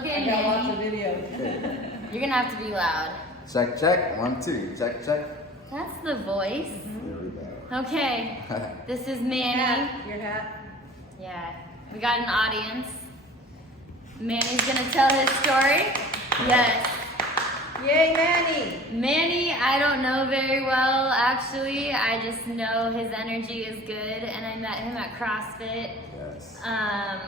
Okay, I got lots of Manny. videos. You're gonna have to be loud. Check, check. 1, 2. Check, check. That's the voice. There we go. Okay, this is Manny. Hat, your hat. Yeah, we got an audience. Manny's gonna tell his story. Yes. Yay, Manny! Manny, I don't know very well, actually. I just know his energy is good, and I met him at CrossFit, Yes.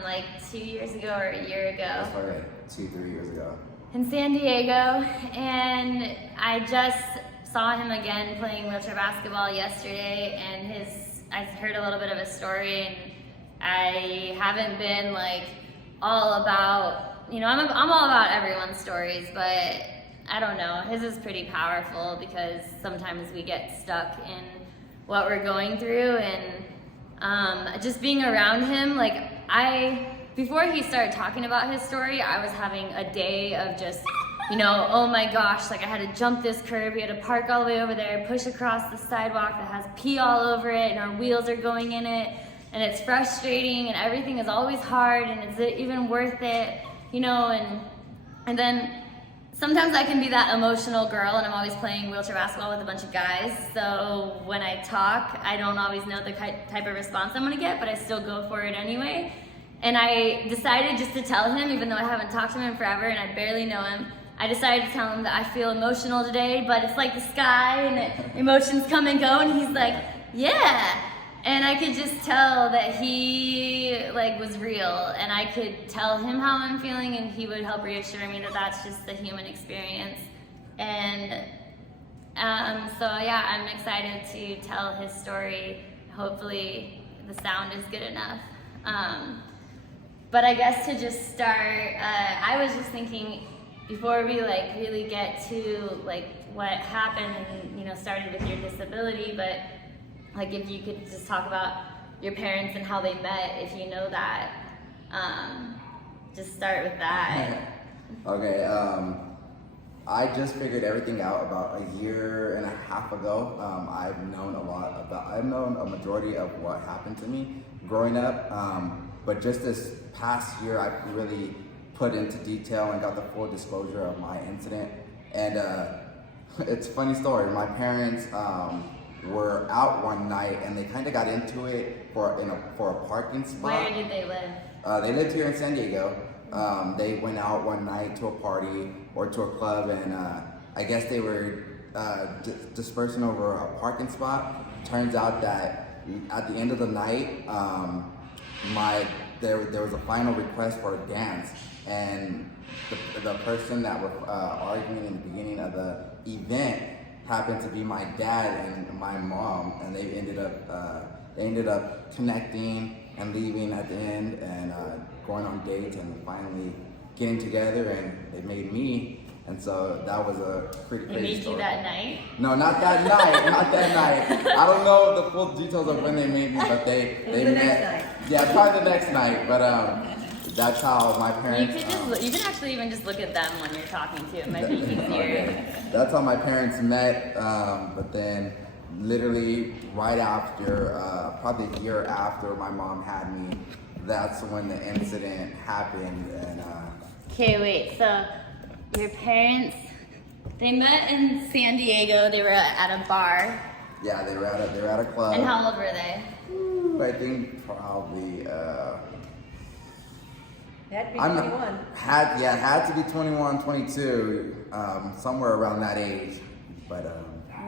like 2 years ago or a year ago That's probably like 2-3 years ago. in San Diego, and I just saw him again playing wheelchair basketball yesterday, and I heard a little bit of his story, and I haven't been like all about, I'm all about everyone's stories, but I don't know, his is pretty powerful because sometimes we get stuck in what we're going through, and just being around him, before he started talking about his story, I was having a day of just, oh my gosh, I had to jump this curb, we had to park all the way over there, push across the sidewalk that has pee all over it, and our wheels are going in it, and it's frustrating, and everything is always hard, and is it even worth it, and then sometimes I can be that emotional girl, and I'm always playing wheelchair basketball with a bunch of guys, so when I talk, I don't always know the type of response I'm gonna get, but I still go for it anyway. And I decided just to tell him, even though I haven't talked to him in forever and I barely know him, I decided to tell him that I feel emotional today, but it's like the sky and emotions come and go, and he's like, yeah. And I could just tell that he was real, and I could tell him how I'm feeling, and he would help reassure me that that's just the human experience. And so yeah, I'm excited to tell his story. Hopefully the sound is good enough. But I guess to just start, I was just thinking before we really get to what happened and started with your disability, but if you could just talk about your parents and how they met, if you know that. Just start with that. Okay, I just figured everything out about a year and a half ago. I've known a majority of what happened to me growing up, but just this past year I really put into detail and got the full disclosure of my incident. And it's a funny story. My parents were out one night and they kind of got into it for a parking spot. Where did they live? They lived here in San Diego. They went out one night to a party or to a club, and I guess they were dispersing over a parking spot. Turns out that at the end of the night, there was a final request for a dance, and the person that was arguing in the beginning of the event happened to be my dad and my mom, and they ended up connecting and leaving at the end, and going on dates and finally getting together, and they made me. And so that was a pretty crazy story. They made you that night? No, not that night, not that night. I don't know the full details of when they made me, but they met. Next night. Yeah, probably the next night, but that's how my parents. You can actually even just look at them when you're talking to. It might be easier. That's how my parents met, but then literally right after, probably a year after my mom had me, that's when the incident happened. And Okay, wait, so your parents, they met in San Diego. They were at a bar. yeah, they were at a club. And how old were they? I think probably Had to be 21. had to be 21, 22, somewhere around that age. But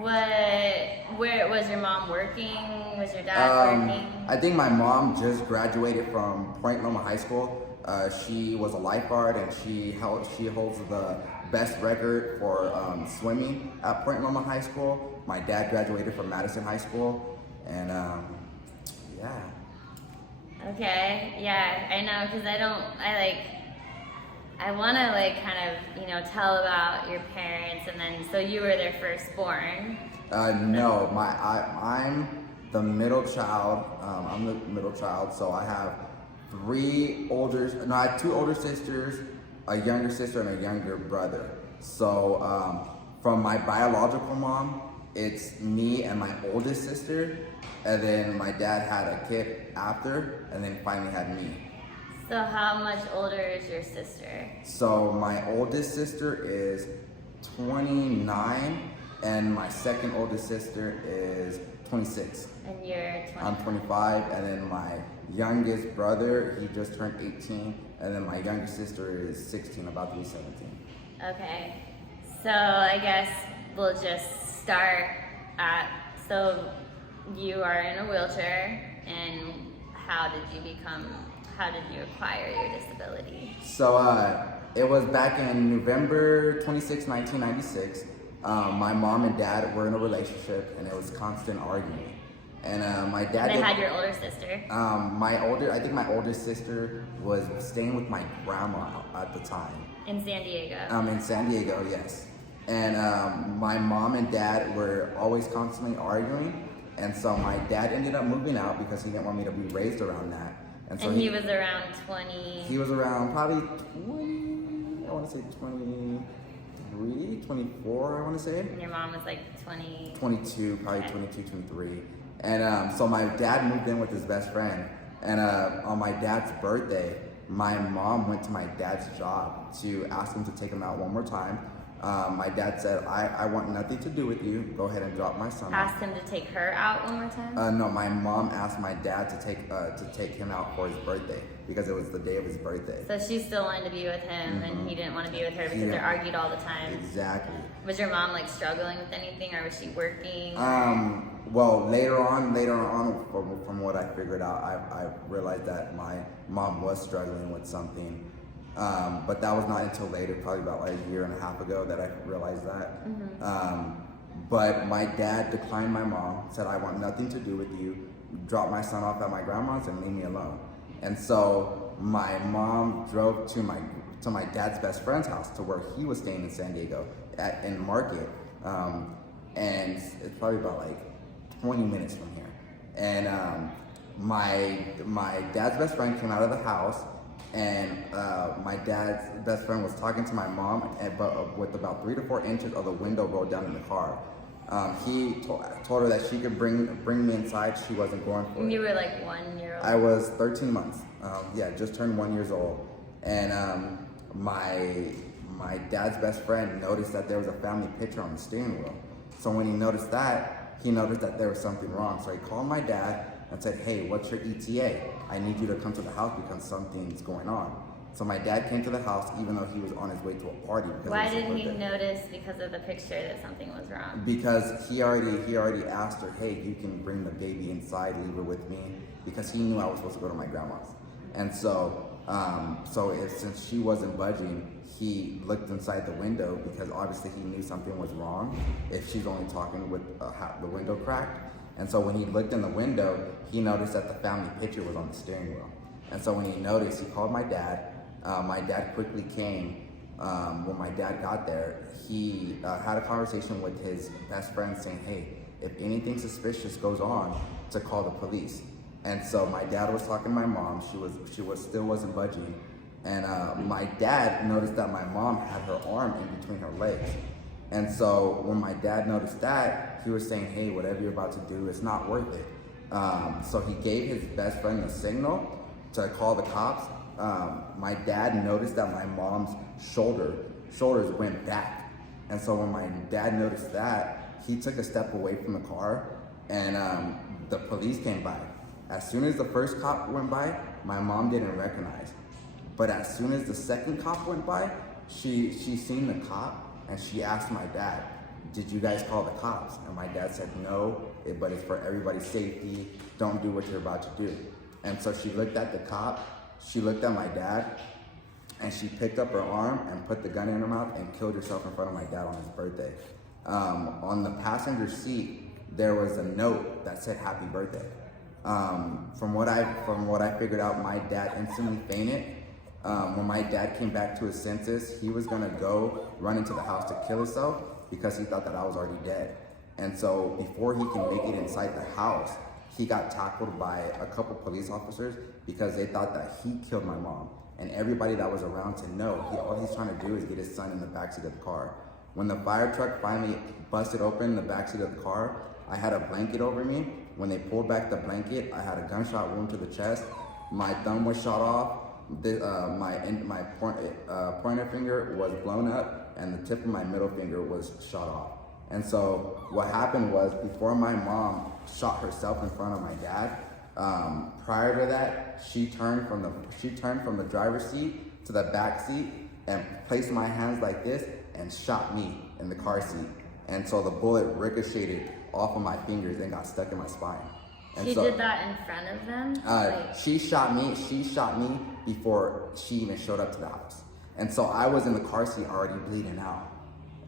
Where was your mom working? Was your dad working? I think my mom just graduated from Point Loma High School. She was a lifeguard, and she holds the best record for swimming at Point Loma High School. My dad graduated from Madison High School, and yeah. Okay, yeah, I know, because I want to kind of, tell about your parents, and then, so you were their firstborn. No, I'm the middle child. I'm the middle child, so I have I have 2 older sisters, a younger sister, and a younger brother. So from my biological mom, it's me and my oldest sister, and then my dad had a kid after, and then finally had me. So how much older is your sister? So my oldest sister is 29, and my second oldest sister is 26. And you're 20. I'm 25, and then my youngest brother, he just turned 18, and then my younger sister is 16, about to be 17. Okay, so I guess we'll just start at, so you are in a wheelchair, and how did you acquire your disability? So it was back in November 26, 1996. My mom and dad were in a relationship, and it was constant arguing. And my dad. They had your older sister. I think my older sister was staying with my grandma at the time. In San Diego. In San Diego, yes. And my mom and dad were always constantly arguing, and so my dad ended up moving out because he didn't want me to be raised around that. And so he was around 20. He was around probably 20. I want to say 23, 24. I want to say. And your mom was like 20. 22, probably okay. 22, 23. And so my dad moved in with his best friend. And on my dad's birthday, my mom went to my dad's job to ask him to take him out one more time. My dad said, I want nothing to do with you. Go ahead and drop my son off. Asked him to take her out one more time? No, my mom asked my dad to take him out for his birthday because it was the day of his birthday. So she still wanted to be with him, and he didn't want to be with her because they argued all the time. Exactly. Was your mom like struggling with anything, or was she working? Well, later on, from what I figured out, I realized that my mom was struggling with something. But that was not until later, probably about like a year and a half ago, that I realized that. But my dad declined my mom, said, I want nothing to do with you, drop my son off at my grandma's and leave me alone. And so my mom drove to my dad's best friend's house, to where he was staying in San Diego in Market. And it's probably about like 20 minutes from here. And my dad's best friend came out of the house, and my dad's best friend was talking to my mom, but with about 3 to 4 inches of the window rolled down in the car. He told her that she could bring me inside. She wasn't going for it. You were like 1 year old? I was 13 months. Just turned 1 year old. And my dad's best friend noticed that there was a family picture on the steering wheel. So when he noticed that there was something wrong. So he called my dad and said, hey, what's your ETA? I need you to come to the house because something's going on. So my dad came to the house even though he was on his way to a party. Why didn't he notice, because of the picture, that something was wrong? Because he already asked her, hey, you can bring the baby inside, leave her with me, because he knew I was supposed to go to my grandma's. And so, since she wasn't budging, he looked inside the window because obviously he knew something was wrong if she's only talking with the window cracked. And so when he looked in the window, he noticed that the family picture was on the steering wheel. And so when he noticed, he called my dad. My dad quickly came. When my dad got there, he had a conversation with his best friend saying, hey, if anything suspicious goes on, to call the police. And so my dad was talking to my mom. She still wasn't budging. And my dad noticed that my mom had her arm in between her legs. And so when my dad noticed that, he was saying, hey, whatever you're about to do, it's not worth it. So he gave his best friend a signal to call the cops. My dad noticed that my mom's shoulders went back. And so when my dad noticed that, he took a step away from the car, and the police came by. As soon as the first cop went by, my mom didn't recognize. But as soon as the second cop went by, she seen the cop, and she asked my dad, did you guys call the cops? And my dad said, no, but it's for everybody's safety. Don't do what you're about to do. And so she looked at the cop, she looked at my dad, and she picked up her arm and put the gun in her mouth and killed herself in front of my dad on his birthday. On the passenger seat, there was a note that said happy birthday. From what I figured out, my dad instantly fainted. When my dad came back to his senses, he was gonna go run into the house to kill himself because he thought that I was already dead. And so before he can make it inside the house, he got tackled by a couple police officers because they thought that he killed my mom. And everybody that was around to know, all he's trying to do is get his son in the backseat of the car. When the fire truck finally busted open the backseat of the car, I had a blanket over me. When they pulled back the blanket, I had a gunshot wound to the chest. My thumb was shot off. pointer finger was blown up, and the tip of my middle finger was shot off. And so what happened was, before my mom shot herself in front of my dad, prior to that, she turned from the driver's seat to the back seat and placed my hands like this and shot me in the car seat. And so the bullet ricocheted off of my fingers and got stuck in my spine. And She so, did that in front of them? she shot me before she even showed up to the house. And so I was in the car seat already bleeding out.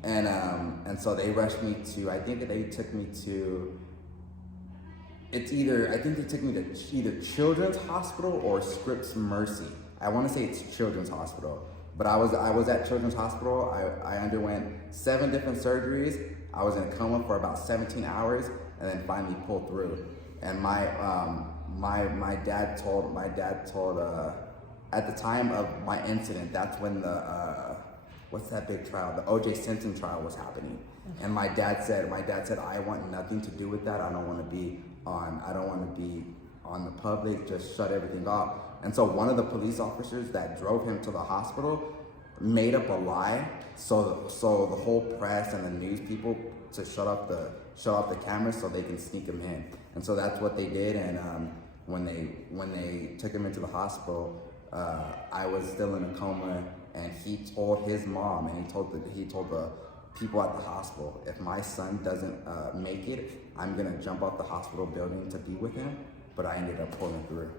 And so they rushed me to, I think they took me to either Children's Hospital or Scripps Mercy. I want to say it's Children's Hospital. But I was at Children's Hospital. I underwent 7 different surgeries. I was in a coma for about 17 hours, and then finally pulled through. And my dad told at the time of my incident, that's when the what's that big trial? The O.J. Simpson trial was happening. And my dad said, I want nothing to do with that. I don't want to be on the public. Just shut everything off. And so one of the police officers that drove him to the hospital made up a lie, so the whole press and the news people to shut off the cameras so they can sneak him in. And so that's what they did. And when they took him into the hospital, I was still in a coma, and he told his mom, and he told the people at the hospital, if my son doesn't make it, I'm gonna jump off the hospital building to be with him. But I ended up pulling through.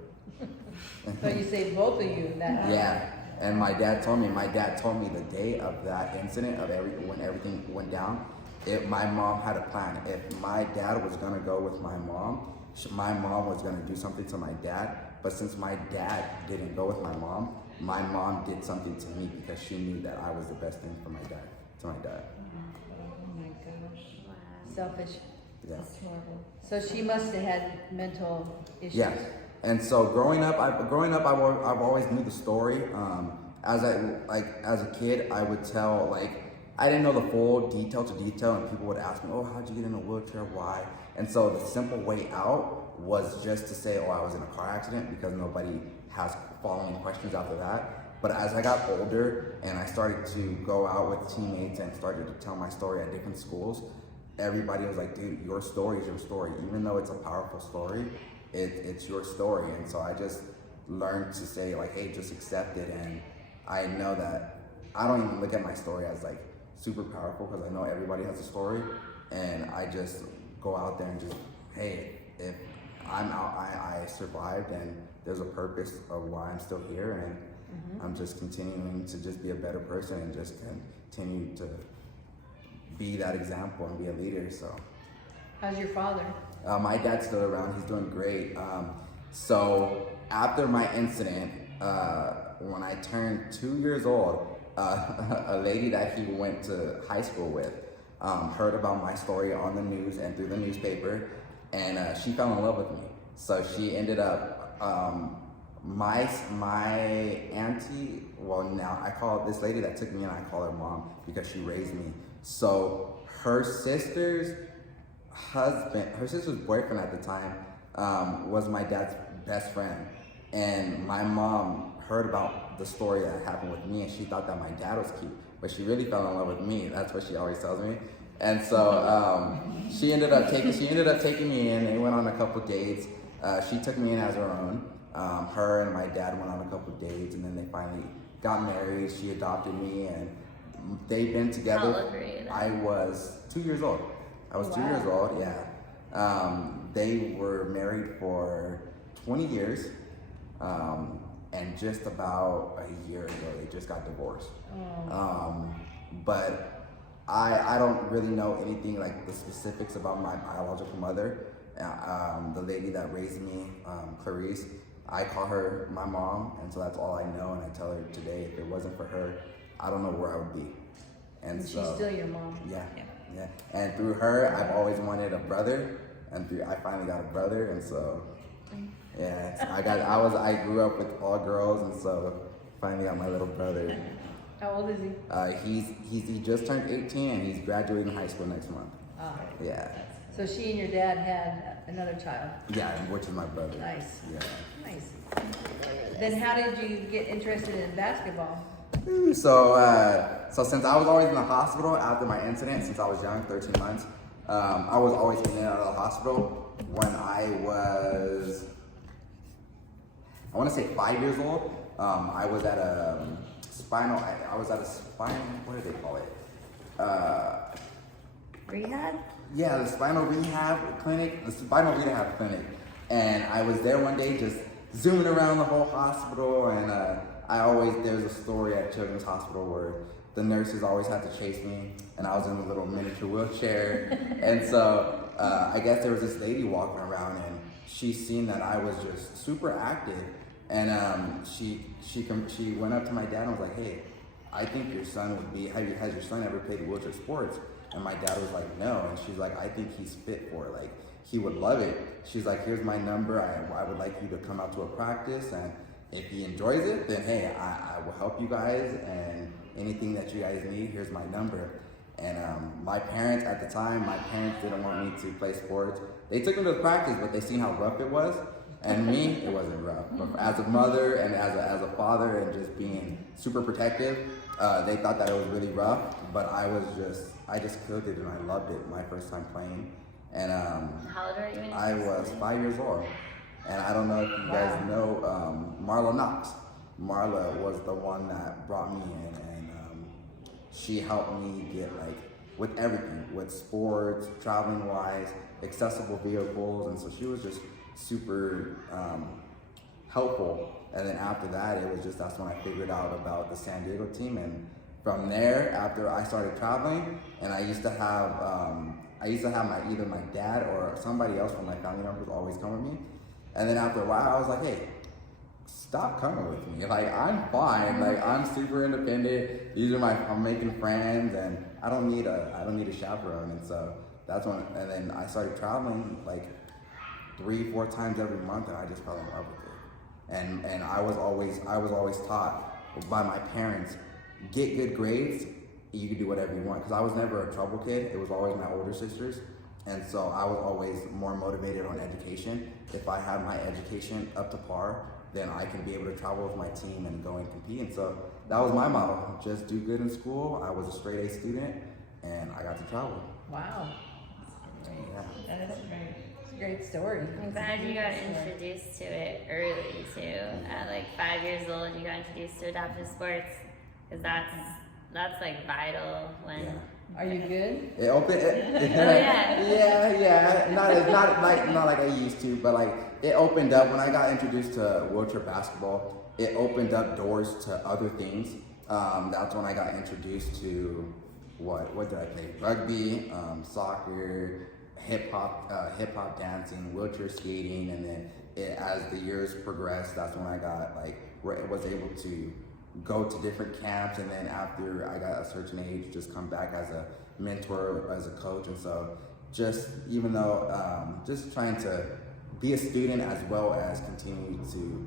So you saved both of you in that. Yeah, and my dad told me the day of that incident, when everything went down, my mom had a plan. If my dad was gonna go with my mom was gonna do something to my dad. But since my dad didn't go with my mom did something to me because she knew that I was the best thing for my dad. To my dad. Oh my gosh. Selfish. Yeah. That's horrible. So she must have had mental issues. Yeah. And so growing up, I've always knew the story. As a kid, I would tell, I didn't know the full detail to detail, and people would ask me, "Oh, how'd you get in a wheelchair? Why?" And so the simple way out was just to say, "Oh, I was in a car accident," because nobody has following questions after that. But as I got older and I started to go out with teammates and started to tell my story at different schools, everybody was like, "Dude, your story is your story. Even though it's a powerful story, it's your story." And so I just learned to say, "Hey, just accept it." And I know that I don't even look at my story as super powerful, because I know everybody has a story. And I just go out there and just, hey, if I'm out, I survived, and there's a purpose of why I'm still here. And I'm just continuing to just be a better person and just continue to be that example and be a leader. So, How's your father? my dad's still around. He's doing great. So after my incident, when I turned 2 years old, a lady that he went to high school with heard about my story on the news and through the newspaper, and she fell in love with me. So she ended up, my auntie, well, now I call this lady that took me in, I call her mom because she raised me. So her sister's boyfriend at the time was my dad's best friend. And my mom heard about the story that happened with me, and she thought that my dad was cute, but she really fell in love with me. That's what she always tells me. And so she ended up taking me in, and we went on a couple dates. She took me in as her own. Her and my dad went on a couple dates, and then they finally got married. She adopted me, and they've been together. How old were you then? I was 2 years old. I was 2 years old, yeah. They were married for 20 years, and just about a year ago, they just got divorced. But I don't really know anything the specifics about my biological mother. The lady that raised me, Clarice, I call her my mom, and so that's all I know. And I tell her today, if it wasn't for her, I don't know where I would be. And so, she's still your mom. Yeah. And through her, I've always wanted a brother, and I finally got a brother, and so yeah, I grew up with all girls, and so finally got my little brother. How old is he? He just turned 18, and he's graduating high school next month. Oh. Yeah. So So she and your dad had another child. Yeah, which is my brother. Nice. Yeah. Nice. Then how did you get interested in basketball? So since I was always in the hospital after my incident, since I was young, 13 months, I was always in and out of the hospital. When I want to say 5 years old, I was at a spinal, what do they call it? Rehab? Yeah, the spinal rehab clinic, and I was there one day just zooming around the whole hospital, and there's a story at Children's Hospital where the nurses always had to chase me, and I was in a little miniature wheelchair, and so I guess there was this lady walking around, and she seen that I was just super active, and she went up to my dad and was like, hey, I think your son would be, has your son ever played wheelchair sports? And my dad was like, no. And she's like, I think he's fit for it. Like, he would love it. She's like, here's my number. I would like you to come out to a practice. And if he enjoys it, then hey, I will help you guys. And anything that you guys need, here's my number. And my parents at the time, didn't want me to play sports. They took me to the practice, but they seen how rough it was. And me, it wasn't rough. But as a mother and as a father and just being super protective, they thought that it was really rough. But I just killed it and I loved it my first time playing. And How old were you when you I was 5 years old. And I don't know if you guys know Marla Knox. Marla was the one that brought me in, and she helped me get with everything, with sports, traveling wise, accessible vehicles, and so she was just super helpful. And then after that, that's when I figured out about the San Diego team, and from there, after I started traveling, and I used to have either my dad or somebody else from my family members always come with me. And then after a while, I was like, hey, stop coming with me. Like, I'm fine. Like, I'm super independent. I'm making friends, and I don't need a chaperone. And so that's when, and then I started traveling 3-4 times every month, and I just fell in love with it. And I was always taught by my parents, get good grades, you can do whatever you want. Because I was never a trouble kid. It was always my older sisters. And so I was always more motivated on education. If I have my education up to par, then I can be able to travel with my team and go and compete. And so that was my model. Just do good in school. I was a straight A student, and I got to travel. Wow. Yeah. That is great. It's a great story. I'm glad you got introduced to it early too. At 5 years old, you got introduced to adaptive sports, because that's vital when. Yeah. Are you good? It opened. Yeah. Yeah. Not like I used to, but it opened up when I got introduced to wheelchair basketball. It opened up doors to other things. That's when I got introduced to what did I play? Rugby, soccer, hip hop dancing, wheelchair skating, and then as the years progressed, that's when I got was able to go to different camps, and then after I got a certain age, just come back as a mentor, as a coach. And so just trying to be a student as well as continue to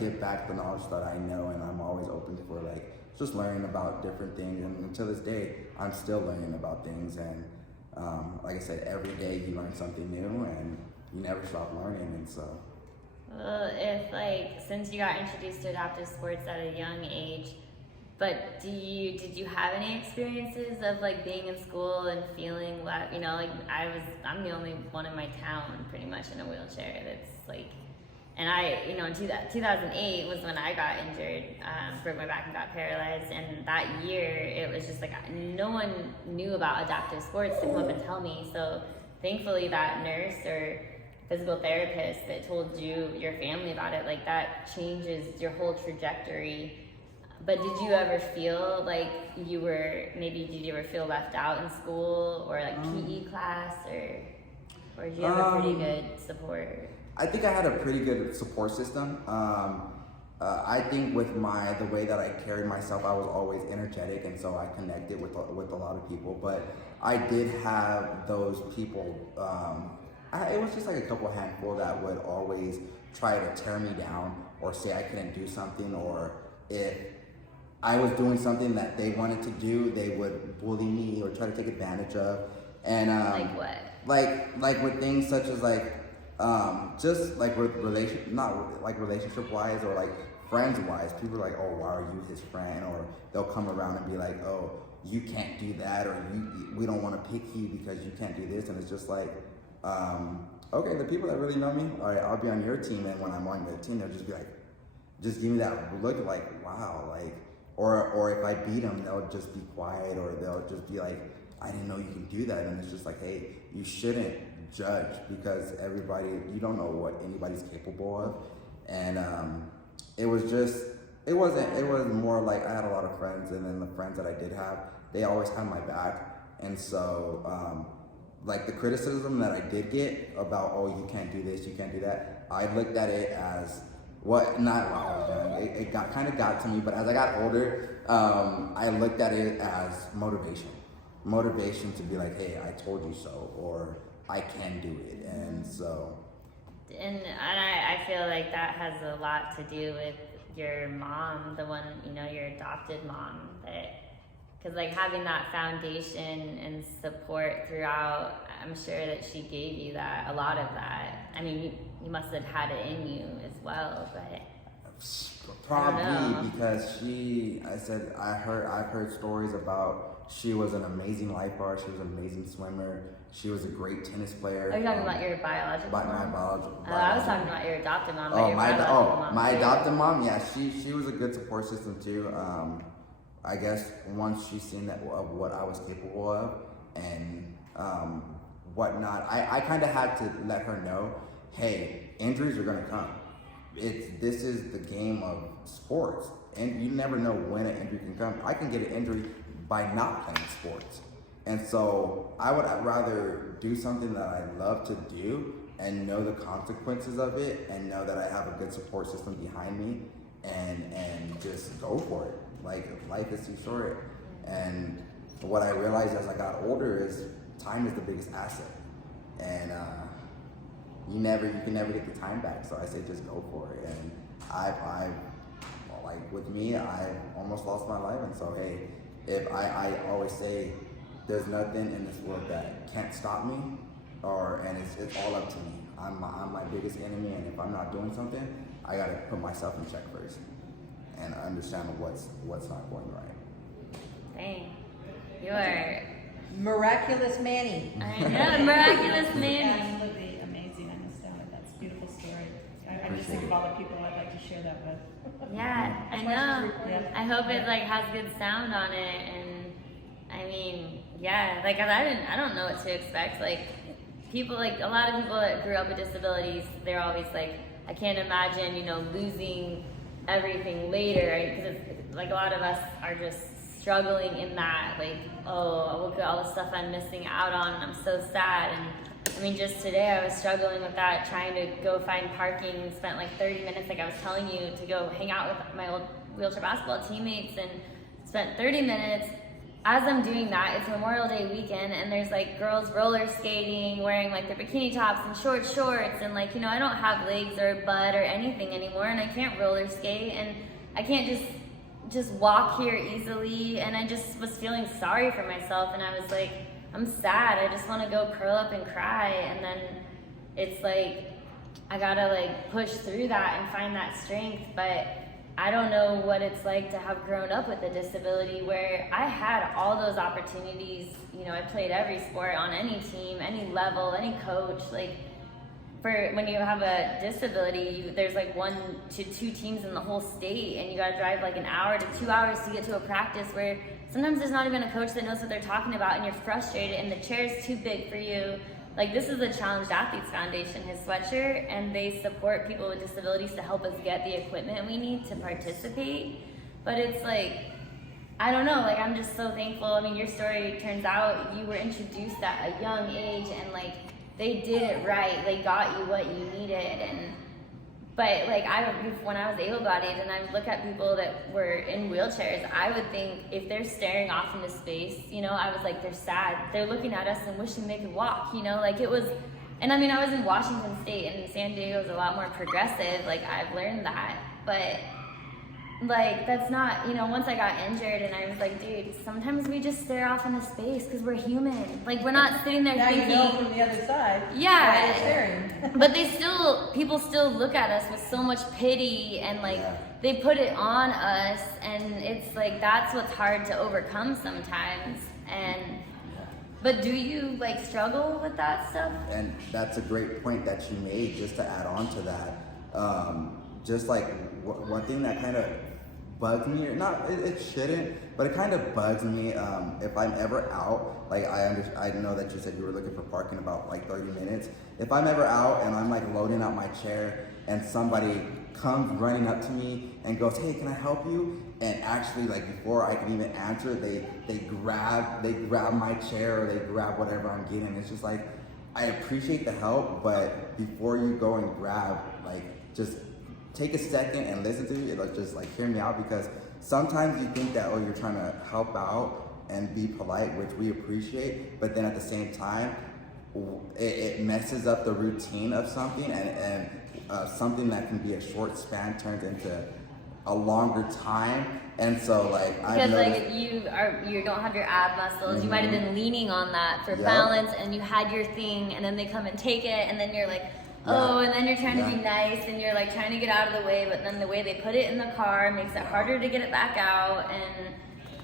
give back the knowledge that I know, and I'm always open for just learning about different things. And until this day, I'm still learning about things, and like I said, every day you learn something new, and you never stop learning. And so Well, since you got introduced to adaptive sports at a young age, but did you have any experiences of being in school and feeling that, I'm the only one in my town pretty much in a wheelchair that's and in 2008 was when I got injured, broke my back and got paralyzed, and that year it was just no one knew about adaptive sports to come up and tell me. So thankfully that nurse or physical therapist that told your family about it, that changes your whole trajectory. But did you ever feel did you ever feel left out in school or PE class, or did you have a pretty good support? I think I had a pretty good support system. I think with the way that I carried myself, I was always energetic, and so I connected with a lot of people. But I did have those people. It was just a couple handful that would always try to tear me down or say I couldn't do something, or if I was doing something that they wanted to do, they would bully me or try to take advantage of. And Like what? Like with things such as like just like with not like relationship wise or like friends wise, people are like, oh, why are you his friend? Or they'll come around and be like, oh, you can't do that, or we don't want to pick you because you can't do this. And it's just like, okay, the people that really know me, all right, I'll be on your team, and when I'm on their team, they'll just be like, just give me that look like, wow, like, or if I beat them, they'll just be quiet, or they'll just be like, I didn't know you can do that. And it's just like, hey, you shouldn't judge, because everybody, you don't know what anybody's capable of. And it was more like I had a lot of friends, and then the friends that I did have, they always had my back. And so like the criticism that I did get about, oh, you can't do this, you can't do that, I looked at it as it kind of got to me. But as I got older, I looked at it as motivation to be like, hey, I told you so, or I can do it. And so, and I feel like that has a lot to do with your mom, the one, your adopted mom, because like having that foundation and support throughout, I'm sure that she gave you a lot of that. I mean, you must have had it in you as well, but probably because I've heard stories about, she was an amazing lifeguard, she was an amazing swimmer, she was a great tennis player. Are you talking about your biological mom? My biological. I was talking about your adopted mom. My adopted mom, yeah, she was a good support system too. I guess once she's seen that of what I was capable of and whatnot, I kind of had to let her know, hey, injuries are gonna come. This is the game of sports, and you never know when an injury can come. I can get an injury by not playing sports. And so I'd rather do something that I love to do and know the consequences of it, and know that I have a good support system behind me, and just go for it. Like, life is too short. And what I realized as I got older is time is the biggest asset. And you can never get the time back. So I say just go for it. And like with me, I almost lost my life. And so, hey, if I always say, there's nothing in this world that can't stop me, and it's all up to me. I'm my biggest enemy, and if I'm not doing something, I gotta put myself in check first and understand what's not going right. Dang, you are Miraculous Manny. I know, miraculous Manny. Absolutely amazing. I'm astounded. That's a beautiful story. I just think of all the people I'd like to share that with. Yeah, I know. Yeah. I hope it like has good sound on it, and I mean, yeah, like I don't know what to expect. Like people, like a lot of people that grew up with disabilities, they're always like, I can't imagine, losing everything later, right? Because it's like a lot of us are just struggling in that, like, oh, look at all the stuff I'm missing out on, and I'm so sad. And I mean, just today I was struggling with that, trying to go find parking, and spent like 30 minutes, like I was telling you, to go hang out with my old wheelchair basketball teammates, and spent 30 minutes. As I'm doing that, it's Memorial Day weekend, and there's like girls roller skating, wearing like their bikini tops and short shorts, and like, I don't have legs or butt or anything anymore, and I can't roller skate, and I can't just walk here easily, and I just was feeling sorry for myself, and I was like, I'm sad, I just want to go curl up and cry. And then it's like, I gotta like push through that and find that strength. But I don't know what it's like to have grown up with a disability, where I had all those opportunities. I played every sport on any team, any level, any coach. Like, for when you have a disability, there's like 1 to 2 teams in the whole state, and you gotta drive like an hour to 2 hours to get to a practice, where sometimes there's not even a coach that knows what they're talking about, and you're frustrated, and the chair's too big for you. Like, this is the Challenged Athletes Foundation, his sweatshirt, and they support people with disabilities to help us get the equipment we need to participate. But it's like, I don't know, like, I'm just so thankful. I mean, your story turns out you were introduced at a young age, and like, they did it right. They got you what you needed. But like, when I was able-bodied and I look at people that were in wheelchairs, I would think if they're staring off into space, I was like, they're sad. They're looking at us and wishing they could walk, like it was. And I mean, I was in Washington State, and San Diego is a lot more progressive. Like, I've learned that. But like, that's not, you know, once I got injured and I was like, dude, sometimes we just stare off into space because we're human. Like, we're not sitting there Now thinking. you know from the other side. Yeah. Why you're staring. But people still look at us with so much pity and like they put it on us, and it's like that's what's hard to overcome sometimes. But do you like struggle with that stuff? And that's a great point that you made. Just to add on to that, just like one thing that kind of bugs me, or not, it shouldn't, but it kind of bugs me if I'm ever out. Like I know that you said you were looking for parking about like 30 minutes. If I'm ever out and I'm like loading out my chair and somebody comes running up to me and goes, "Hey, can I help you?" And actually, like before I can even answer, they grab my chair or they grab whatever I'm getting. It's just like, I appreciate the help, but before you go and grab, like, just take a second and listen to me. Like, just like hear me out, because sometimes you think that, oh, you're trying to help out and be polite, which we appreciate, but then at the same time, it messes up the routine of something, and something that can be a short span turns into a longer time. And so like because like you don't have your ab muscles, you might have been leaning on that for balance, and you had your thing, and then they come and take it, and then you're like, oh, and then you're trying to be nice, and you're like trying to get out of the way, but then the way they put it in the car makes it harder to get it back out,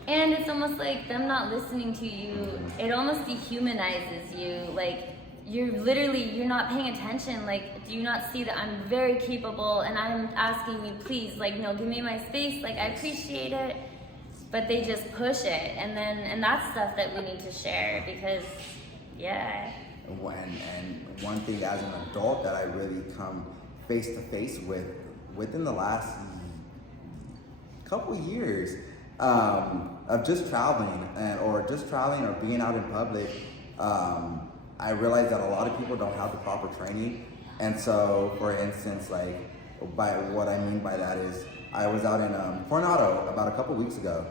and it's almost like them not listening to you. It almost dehumanizes you. Like, you're not paying attention. Like, do you not see that I'm very capable and I'm asking you, please, like, no, give me my space. Like, I appreciate it. But they just push it. And that's stuff that we need to share, because, yeah. And one thing as an adult that I really come face to face with within the last couple years of just traveling or being out in public, I realized that a lot of people don't have the proper training. And so, for instance, like, by what I mean by that is, I was out in Coronado about a couple weeks ago,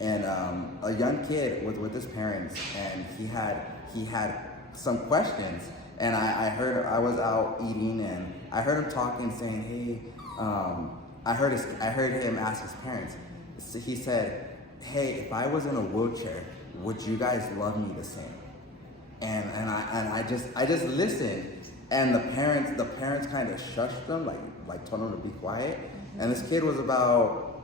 and a young kid was with his parents, and he had some questions, and I was out eating, and I heard him talking, saying, "Hey," I heard him ask his parents. He said, "Hey, if I was in a wheelchair, would you guys love me the same?" And I just listened, and the parents kind of shushed them, like told them to be quiet. And this kid was about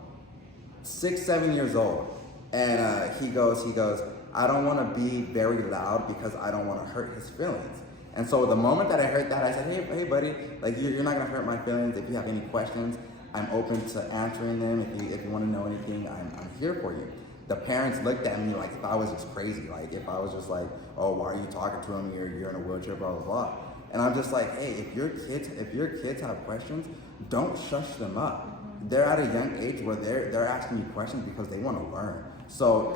6-7 years old, and he goes, "I don't want to be very loud because I don't want to hurt his feelings." And so the moment that I heard that, I said, hey buddy, like, you're not gonna hurt my feelings. If you have any questions, I'm open to answering them. If you want to know anything, I'm here for you. The parents looked at me like if I was just crazy, like if I was just like, "Oh, why are you talking to him? You're in a wheelchair, blah blah blah." And I'm just like, hey, if your kids have questions, don't shush them up. They're at a young age where they're asking you questions because they want to learn. So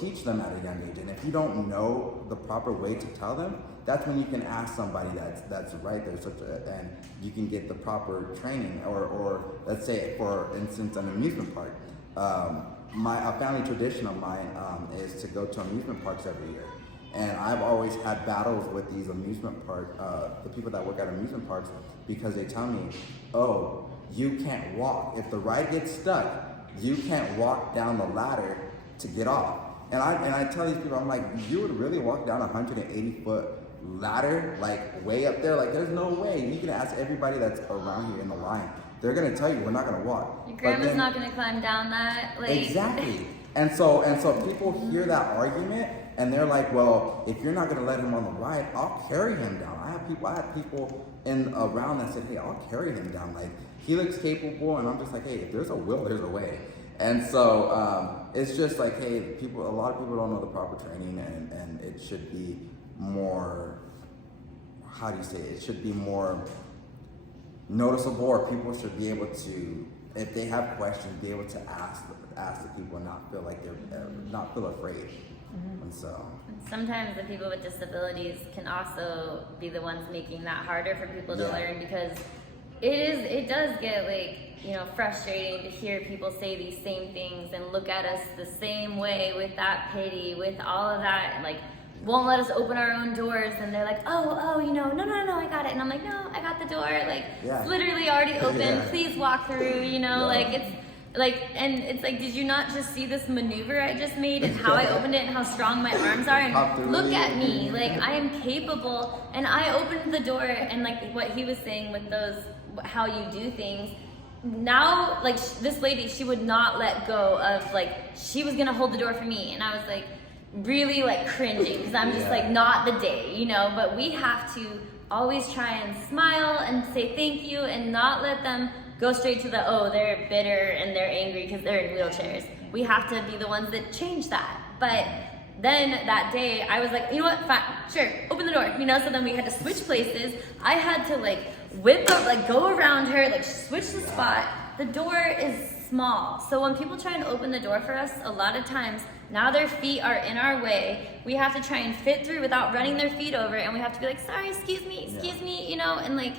teach them at a young age. And if you don't know the proper way to tell them, that's when you can ask somebody that's right there, and you can get the proper training. Or let's say, for instance, an amusement park. A family tradition of mine is to go to amusement parks every year. And I've always had battles with these amusement park, the people that work at amusement parks, because they tell me, "Oh, you can't walk. If the ride gets stuck, you can't walk down the ladder to get off." And I tell these people, I'm like, "You would really walk down a 180-foot ladder, like way up there? Like, there's no way." You can ask everybody that's around you in the line. They're gonna tell you, we're not gonna walk. Your grandma's not gonna climb down that. Like, exactly. And so people hear that argument, and they're like, "Well, if you're not gonna let him on the ride, I'll carry him down." I have people in around that said, "Hey, I'll carry him down. Like, he looks capable." And I'm just like, "Hey, if there's a will, there's a way." And so it's just like, hey, a lot of people don't know the proper training, and it should be more, how do you say it? It should be more noticeable, or people should be able to, if they have questions, be able to ask the people and not feel like not feel afraid. And so sometimes the people with disabilities can also be the ones making that harder for people to learn, because it does get, like, you know, frustrating to hear people say these same things and look at us the same way, with that pity, with all of that, and like won't let us open our own doors, and they're like, oh, you know, no, I got it. And I'm like, no, I got the door, like, it's literally already open. Please walk through, you know, like, it's Like, and it's like, did you not just see this maneuver I just made and how I opened it and how strong my arms are? And look at me, like I am capable. And I opened the door, and like what he was saying with those, how you do things. Now, like this lady, she would not let go of, like, she was gonna hold the door for me, and I was like really like cringing because I'm just like, not the day, you know. But we have to always try and smile and say thank you and not let them go straight to the, oh, they're bitter and they're angry because they're in wheelchairs. We have to be the ones that change that. But then that day, I was like, you know what, fine, sure, open the door, you know. So then we had to switch places. I had to like whip up, like go around her, like switch the spot. The door is small. So when people try and open the door for us, a lot of times, now their feet are in our way. We have to try and fit through without running their feet over, and we have to be like, sorry, excuse me, you know, and like,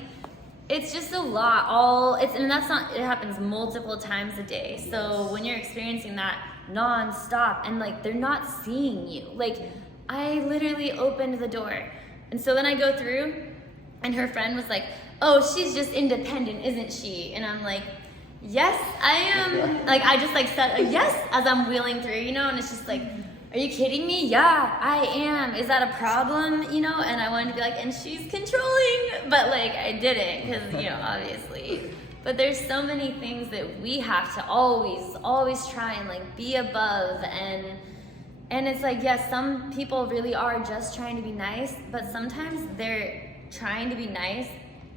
it's just a lot. And that's not, it happens multiple times a day. So when you're experiencing that non-stop, and like they're not seeing you, like I literally opened the door, and so then I go through, and her friend was like, oh, she's just independent, isn't she? And I'm like, yes, I am. Like I just like said yes as I'm wheeling through, you know. And it's just like, are you kidding me? Yeah, I am. Is that a problem? You know? And I wanted to be like, and she's controlling, but like I didn't, because, you know, obviously. But there's so many things that we have to always try and like be above, and it's like, yes, some people really are just trying to be nice, but sometimes they're trying to be nice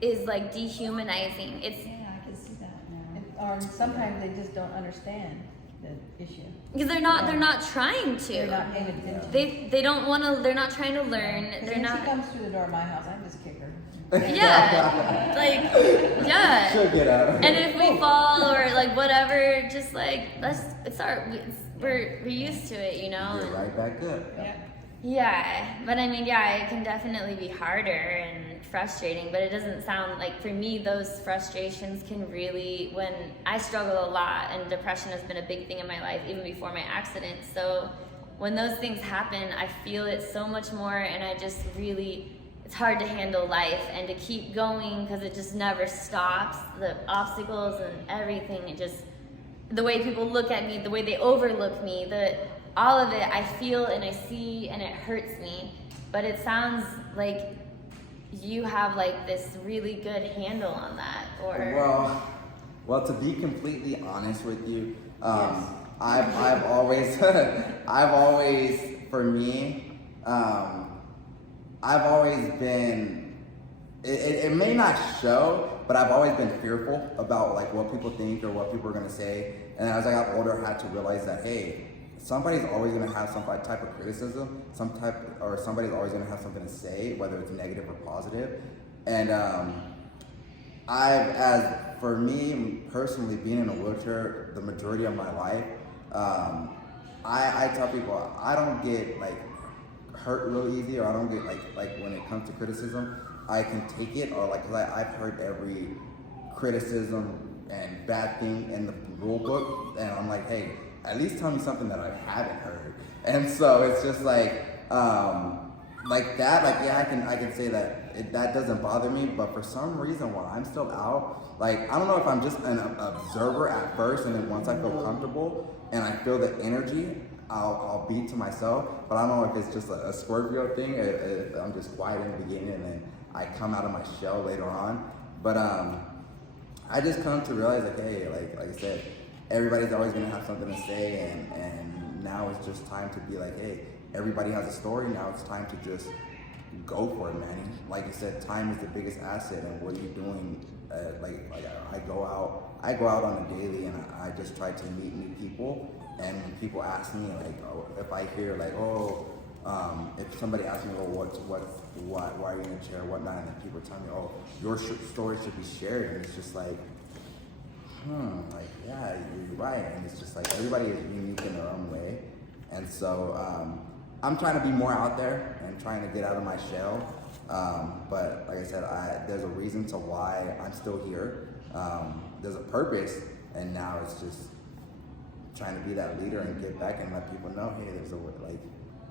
is like dehumanizing. It's, Yeah, I can see that now. Or sometimes they just don't understand the issue. because they're not trying to. They're not paying attention. They don't want to. They're not trying to learn. 'Cause They're when not. she comes through the door of my house, I just kick her. Yeah, like yeah. She'll get out. And if we fall or like whatever, just like we're used to it, you know. Get right back up. Yeah. Yeah, but I mean, yeah, it can definitely be harder and frustrating, but it doesn't sound like, for me, those frustrations can really, when I struggle a lot, and depression has been a big thing in my life even before my accident. So when those things happen, I feel it so much more, and I just really, it's hard to handle life and to keep going because it just never stops. The obstacles and everything, it just, the way people look at me, the way they overlook me, all of it, I feel and I see, and it hurts me. But it sounds like you have like this really good handle on that, or Well, to be completely honest with you, Yes. I've always, for me, I've always been. It may not show, but I've always been fearful about like what people think or what people are gonna say. And as I got older, I had to realize that, hey, somebody's always gonna have some type of criticism, somebody's always gonna have something to say, whether it's negative or positive. And for me personally, being in a wheelchair the majority of my life, I tell people I don't get like hurt real easy, or I don't get like when it comes to criticism, I can take it, or like, cause I've heard every criticism and bad thing in the rule book, and I'm like, hey, at least tell me something that I haven't heard. And so it's just like that, like, yeah, I can say that that doesn't bother me, but for some reason while I'm still out, like, I don't know if I'm just an observer at first, and then once I feel comfortable and I feel the energy, I'll be to myself. But I don't know if it's just a Scorpio thing, if I'm just quiet in the beginning and then I come out of my shell later on. But I just come to realize, like, hey, like I said, everybody's always gonna have something to say, and now it's just time to be like, hey, everybody has a story. Now it's time to just go for it, Manny. Like you said, time is the biggest asset, and what are you doing? Like I go out on a daily, and I just try to meet new people. And when people ask me, like, oh, if I hear like, if somebody asks me, why are you in a chair, whatnot, and then people tell me, oh, your story should be shared, and it's just like, like, yeah, you're right. And it's just like, everybody is unique in their own way. And so I'm trying to be more out there and trying to get out of my shell. But like I said, there's a reason to why I'm still here. There's a purpose, and now it's just trying to be that leader and get back and let people know, hey, there's a way, like,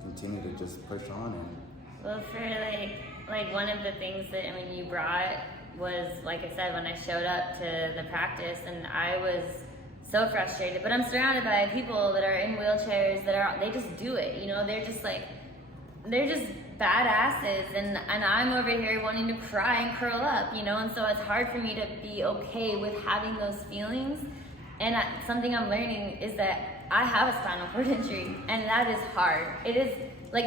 continue to just push on. And well, for like one of the things that, I mean, you brought was, like I said, when I showed up to the practice, and I was so frustrated. But I'm surrounded by people that are in wheelchairs they just do it, you know, they're just badasses, and I'm over here wanting to cry and curl up, you know, and so it's hard for me to be okay with having those feelings. And something I'm learning is that I have a spinal cord injury, and that is hard. It is like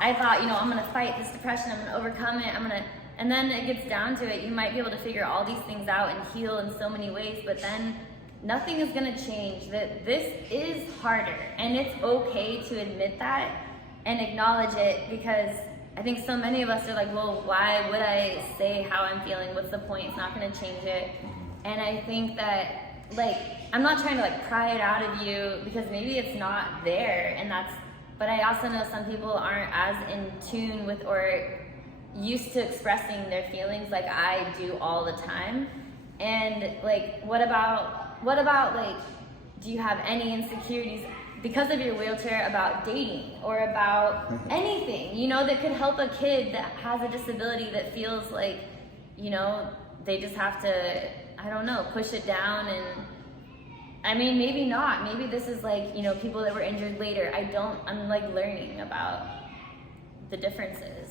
I thought, you know, I'm gonna fight this depression, I'm gonna overcome it, and then it gets down to it, you might be able to figure all these things out and heal in so many ways, but then nothing is gonna change. That this is harder, and it's okay to admit that and acknowledge it, because I think so many of us are like, well, why would I say how I'm feeling? What's the point? It's not gonna change it. And I think that, like, I'm not trying to like pry it out of you, because maybe it's not there, but I also know some people aren't as in tune with or used to expressing their feelings like I do all the time. And like, what about like, do you have any insecurities because of your wheelchair about dating or about anything, you know, that could help a kid that has a disability that feels like, you know, they just have to, I don't know, push it down? And I mean, maybe not. Maybe this is like, you know, people that were injured later. I'm like learning about the differences.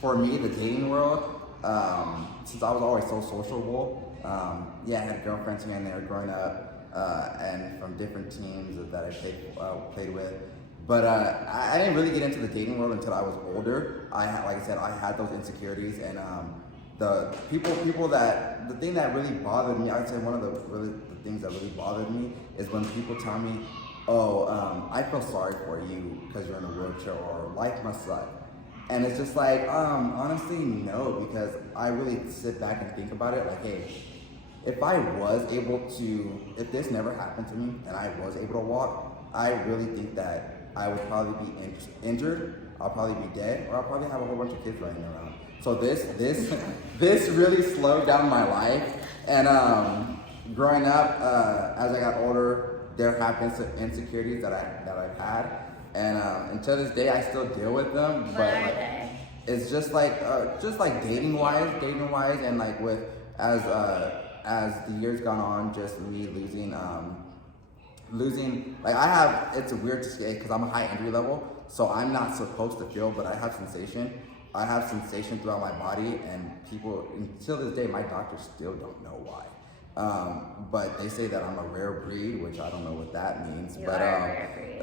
For me, the dating world, since I was always so sociable, yeah, I had girlfriends here and there growing up, and from different teams that I played with. But I didn't really get into the dating world until I was older. Like I said, I had those insecurities, and the thing that really bothered me, I'd say one of the things that really bothered me is when people tell me, oh, I feel sorry for you because you're in a wheelchair, or life must suck. And it's just like, honestly, no, because I really sit back and think about it like, hey, if I was able to, if this never happened to me and I was able to walk, I really think that I would probably be injured, I'll probably be dead, or I'll probably have a whole bunch of kids running around. So this really slowed down my life. And growing up, as I got older, there have been some insecurities that I've had, and until this day, I still deal with them. What But are like, they? it's just like dating wise, and like with as the years gone on, just me losing. Like it's weird to say because I'm a high injury level, so I'm not supposed to feel, but I have sensation. I have sensation throughout my body, and people, until this day, my doctors still don't know why. But they say that I'm a rare breed, which I don't know what that means. You but are a rare breed.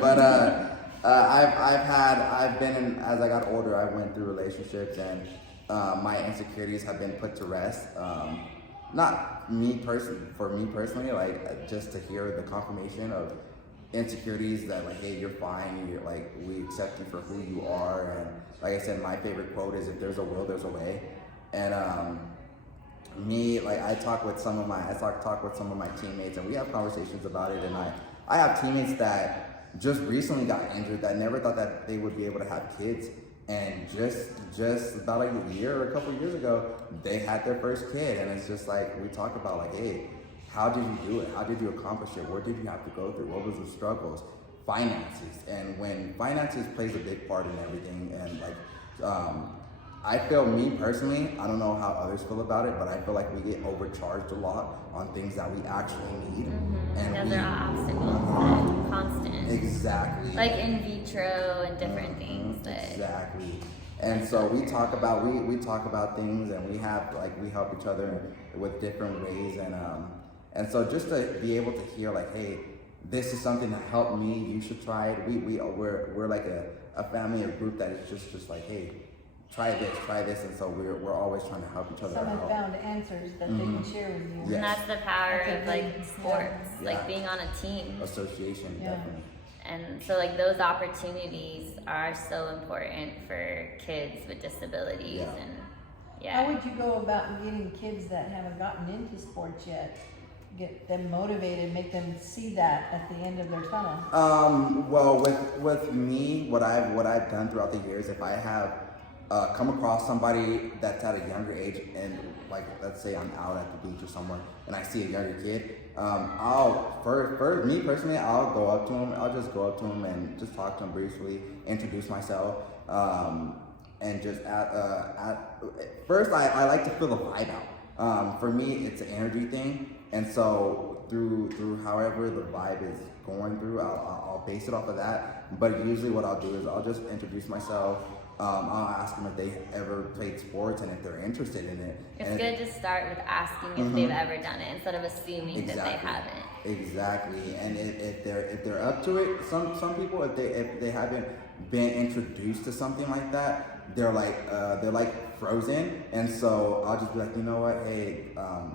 but I've been in, as I got older, I went through relationships, and my insecurities have been put to rest. Not for me personally, like just to hear the confirmation of insecurities that like, hey, you're fine, you're like, we accept you for who you are. And like I said, my favorite quote is, if there's a will, there's a way. And I talk with some of my teammates, and we have conversations about it. And I have teammates that just recently got injured that never thought that they would be able to have kids. And just about like a year or a couple of years ago, they had their first kid. And it's just like, we talk about like, hey, how did you do it? How did you accomplish it? What did you have to go through? What was the struggles? Finances. And when finances plays a big part in everything, and like, I feel, me personally, I don't know how others feel about it, but I feel like we get overcharged a lot on things that we actually need. Mm-hmm. And there are obstacles, constant. Exactly. Like in vitro and different things that. Exactly. And so we talk about we talk about things, and we help each other with different ways, and so just to be able to hear like, hey, this is something that helped me, you should try it. We're like a family, a group that is just like, hey, try this, and so we're always trying to help each other out. Someone found answers that they can share with you. Yes. And that's the power That's of a like big- sports, yeah. like being on a team. Association, Yeah. definitely. And so like those opportunities are so important for kids with disabilities. Yeah. And How yeah. would you go about getting kids that haven't gotten into sports yet, get them motivated, make them see that at the end of their tunnel? Well, with me, what I've done throughout the years, if I have come across somebody that's at a younger age, and like, let's say I'm out at the beach or somewhere, and I see a younger kid, for me personally, I'll go up to him. I'll just go up to him and just talk to him briefly, introduce myself, and just first I like to feel the vibe out. For me, it's an energy thing. And so through however the vibe is going through, I'll base it off of that. But usually what I'll do is I'll just introduce myself. I'll ask them if they ever played sports and if they're interested in it. It's good to start with asking if they've ever done it instead of assuming that they haven't. Exactly, and if they're up to it, some people if they haven't been introduced to something like that, they're like frozen, and so I'll just be like, you know what, hey,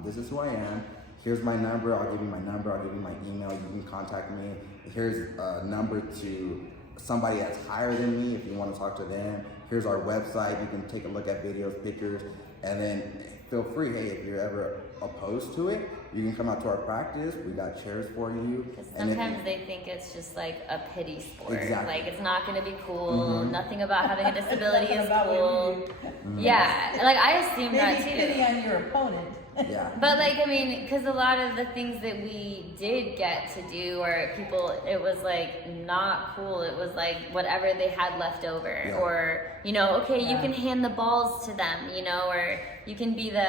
this is who I am. Here's my number. I'll give you my number. I'll give you my email. You can contact me. Here's a number to somebody that's higher than me if you want to talk to them. Here's our website. You can take a look at videos, pictures, and then feel free. Hey, if you're ever opposed to it, you can come out to our practice. We got chairs for you. Because sometimes they think it's just like a pity sport. Exactly. Like it's not going to be cool. Nothing about having a disability is About cool. what Yeah, like I assumed that Maybe too. pity on your opponent. Yeah. But like, I mean, because a lot of the things that we did get to do, or people, it was like not cool. It was like whatever they had left over, Yeah. or you know, okay, you can hand the balls to them, you know, or you can be the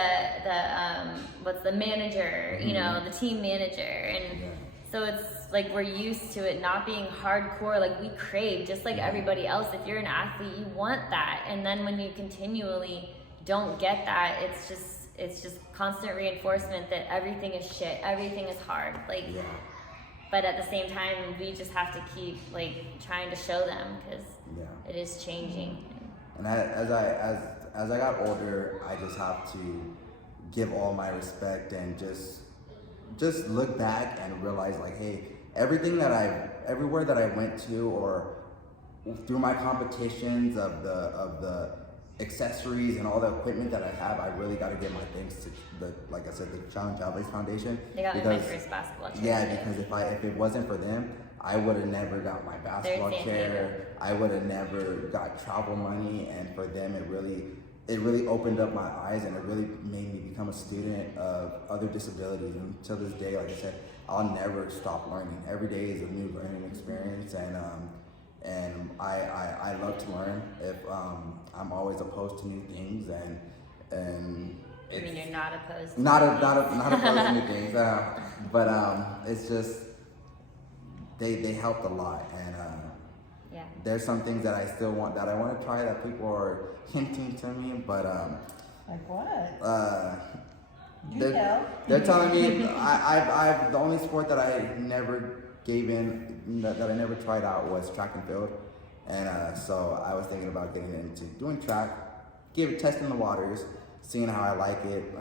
what's the manager, you know, the team manager, and so it's like we're used to it not being hardcore. Like we crave, just like everybody else. If you're an athlete, you want that, and then when you continually don't get that, it's just constant reinforcement that everything is shit, everything is hard. Like, but at the same time, we just have to keep like trying to show them because it is changing. And as I got older, I just have to give all my respect and just look back and realize like, hey, everywhere that I went to or through my competitions of the accessories and all the equipment that I have, I really got to give my thanks to like I said, the Challenge Athletes Foundation. They got me my first basketball chair. Yeah, because if it wasn't for them, I would have never got my basketball chair. I would have never got travel money, and for them, it really opened up my eyes, and it really made me become a student of other disabilities. And to this day, like I said, I'll never stop learning. Every day is a new learning experience, and I love to learn. If I'm always opposed to new things, and I mean, you're not opposed to not opposed to new things, but it's just they helped a lot, and there's some things that I still want to try that people are hinting to me, but Like what? they're telling me I the only sport that I never gave in, that I never tried out, was track and field, and so I was thinking about getting into doing track, testing the waters, seeing how I like it.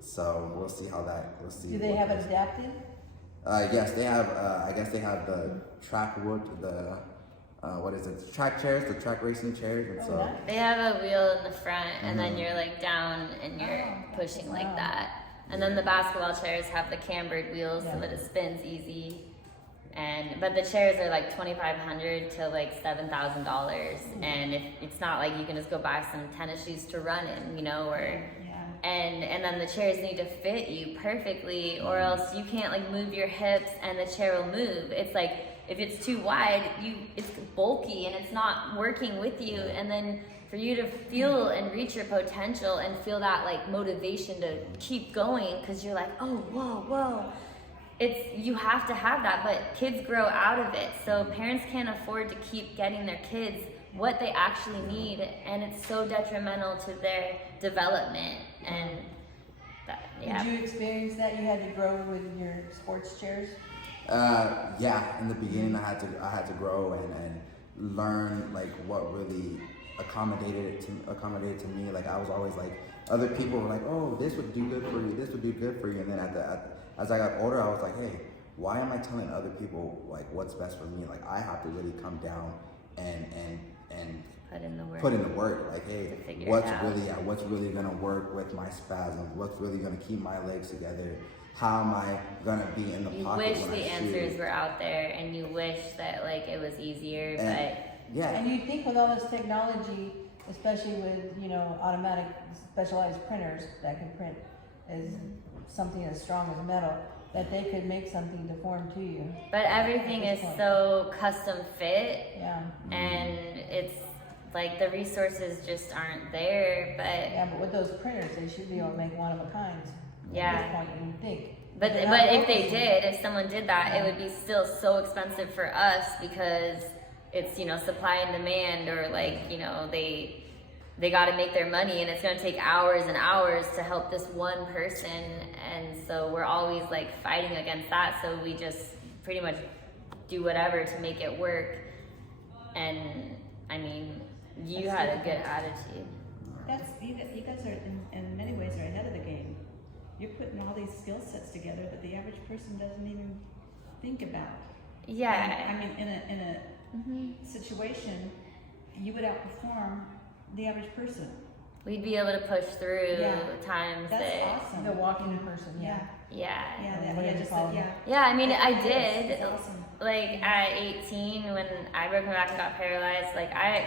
So we'll see how that. We'll see. Do they have it adapted? Yes, they have. I guess they have the track wood, the what is it? The track chairs, the track racing chairs, and so nice. They have a wheel in the front, and then you're like down and you're pushing like that. And then the basketball chairs have the cambered wheels so that it spins easy. But the chairs are like $2,500 to like $7,000, and it's not like you can just go buy some tennis shoes to run in, you know, or and then the chairs need to fit you perfectly, or else you can't like move your hips and the chair will move. It's like if it's too wide, it's bulky and it's not working with you, and then for you to feel and reach your potential and feel that like motivation to keep going, because you're like, oh, whoa. You have to have that, but kids grow out of it. So parents can't afford to keep getting their kids what they actually need, and it's so detrimental to their development. And Did you experience that? You had to grow with your sports chairs? Yeah, in the beginning I had to grow and learn like what really accommodated to me. Like I was always like, other people were like, oh, this would do good for you, this would do good for you, and then as I got older, I was like, hey, why am I telling other people like what's best for me? Like I have to really come down and put in the work. Like, hey, what's really gonna work with my spasms? What's really gonna keep my legs together? How am I gonna be in the pocket? You wish the answers were out there, and you wish that like it was easier, but And you think with all this technology, especially with automatic specialized printers that can print as something as strong as metal, that they could make something to form to you. But everything is so custom fit, and it's like the resources just aren't there. But with those printers, they should be able to make one of a kind. Yeah. At this point, you would think. But they're but not if they focusing. did, if someone did that, it would be still so expensive for us because it's, you know, supply and demand, or like, you know, they got to make their money, and it's going to take hours and hours to help this one person, and so we're always like fighting against that. So we just pretty much do whatever to make it work. And I mean, you had a good attitude. That's, you guys are in many ways are ahead of the game. You're putting all these skill sets together that the average person doesn't even think about. Yeah. And, I mean, in a situation, you would outperform the average person. We'd be able to push through Yeah. times That's that. awesome. The walking person, yeah. Yeah. Whatever you call them. Yeah, I mean, I did. It's awesome. Like at 18, when I broke my back and got paralyzed,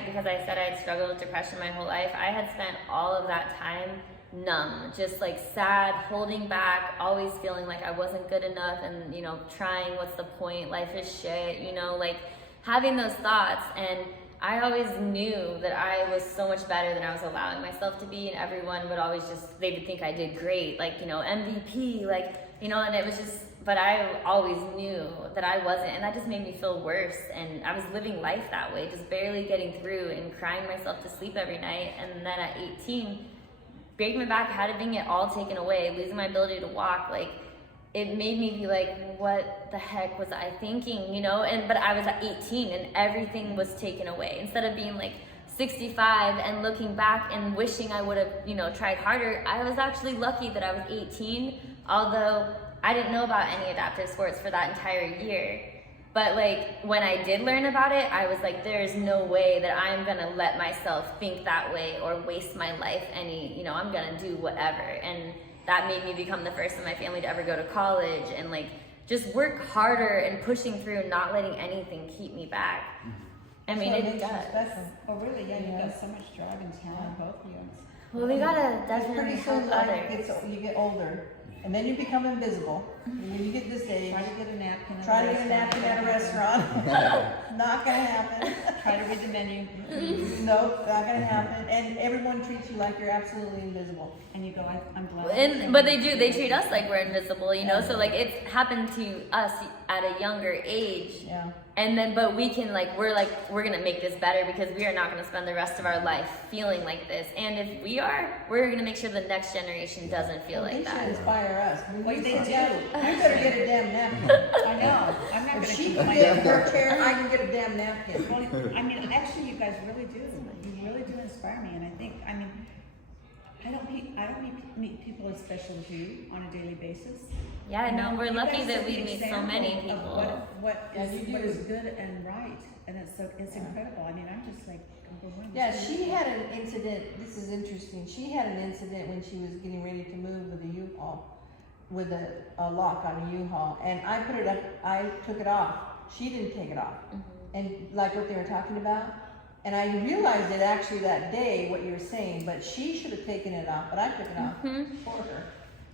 because I said I had struggled with depression my whole life, I had spent all of that time numb, just like sad, holding back, always feeling like I wasn't good enough, and, you know, trying, what's the point, life is shit, you know, like having those thoughts. And I always knew that I was so much better than I was allowing myself to be, and everyone would always just, they would think I did great, like, you know, MVP, like, you know, and it was just, but I always knew that I wasn't, and that just made me feel worse. And I was living life that way, just barely getting through and crying myself to sleep every night. And then at 18, breaking my back, having it all taken away, losing my ability to walk, like, it made me be like, what the heck was I thinking, you know? But I was at 18 and everything was taken away. Instead of being like 65 and looking back and wishing I would have, you know, tried harder, I was actually lucky that I was 18, although I didn't know about any adaptive sports for that entire year. But like when I did learn about it, I was like, there's no way that I'm gonna let myself think that way or waste my life any, you know, I'm gonna do whatever. And that made me become the first in my family to ever go to college, and like just work harder and pushing through and not letting anything keep me back. I mean, That's it what makes you does. special. Oh, really? Yeah, Yeah. you've got so much drive and talent, both of you. Well, we gotta Because definitely pretty help soon life others. you get older, and then you become invisible. And when you get this age, Try to get a napkin. try to get a napkin at a restaurant. Not gonna happen. Try to read the menu. Nope, not gonna happen. And everyone treats you like you're absolutely invisible. And you go, I'm glad. But they do, they treat us like we're invisible, you know? So like it's happened to us at a younger age. Yeah. And then, but we can we're gonna make this better, because we are not gonna spend the rest of our life feeling like this. And if we are, we're gonna make sure the next generation doesn't feel They like should that. inspire us. Well, they do. You better get a damn napkin. I know. I'm not going If to she keep can my get her chair, I can get a damn napkin. Well, I mean, actually, you guys really do. You really do inspire me, and I think, I mean, I don't meet people as special as you on a daily basis. Yeah, no, we're You lucky guys that are we the meet so example many of people. What Yeah, you what do. is good and right, and it's incredible. I mean, I'm just like overwhelmed. Yeah, she had an incident, this is interesting, she had an incident when she was getting ready to move with a U-Haul, with a lock on a U-Haul, and I put it up, I took it off, she didn't take it off. And like what they were talking about, and I realized it actually that day, what you were saying, but she should have taken it off, but I took it off for her.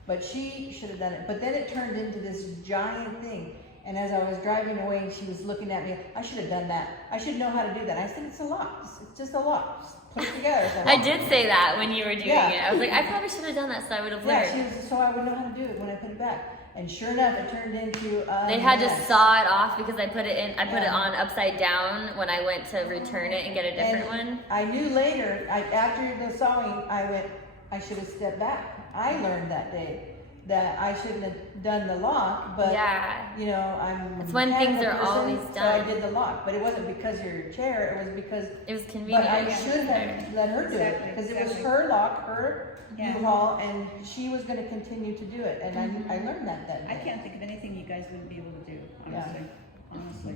But she should have done it, but then it turned into this giant thing. And as I was driving away and she was looking at me, I should have done that. I should know how to do that. I said, it's a lock. It's just a lock. Just put it together. It's a I lock. did say that when you were doing Yeah. it. I was like, I probably should have done that so I would have learned. Yeah, she was, so I would know how to do it when I put it back. And sure enough, it turned into They had to mess. saw it off because I put it in. I put it Yeah. on upside down when I went to return it and get a different And one. I knew later, after the sawing, I went, I should have stepped back. I learned that day that I shouldn't have done the lock, but Yeah. you know, I'm. It's when things mechanical are person, always So I done. did the lock, but it wasn't because of your chair. It was because. It was But convenient. I should have let her do it Exactly, because it was exactly. her lock, her Yeah. U-Haul, and she was going to continue to do it. And I learned that I day. can't think of anything you guys wouldn't be able to do, honestly. Honestly.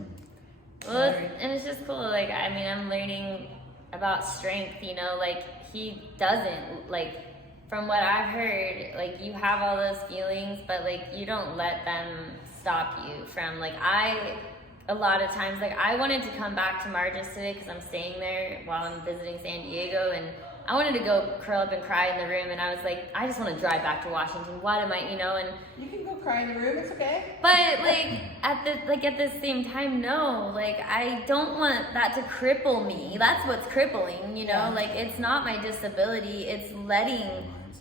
Well, Sorry. and it's just cool. Like, I mean, I'm learning about strength, you know, like he doesn't, like, from what I've heard, like you have all those feelings, but like you don't let them stop you from, like, a lot of times, like I wanted to come back to Margins today because I'm staying there while I'm visiting San Diego, and I wanted to go curl up and cry in the room, and I was like, I just want to drive back to Washington. What am I, you know, and You can go cry in the room. It's okay. but like at the same time, no, like I don't want that to cripple me. That's what's crippling, you know. Yeah. Like it's not my disability. It's letting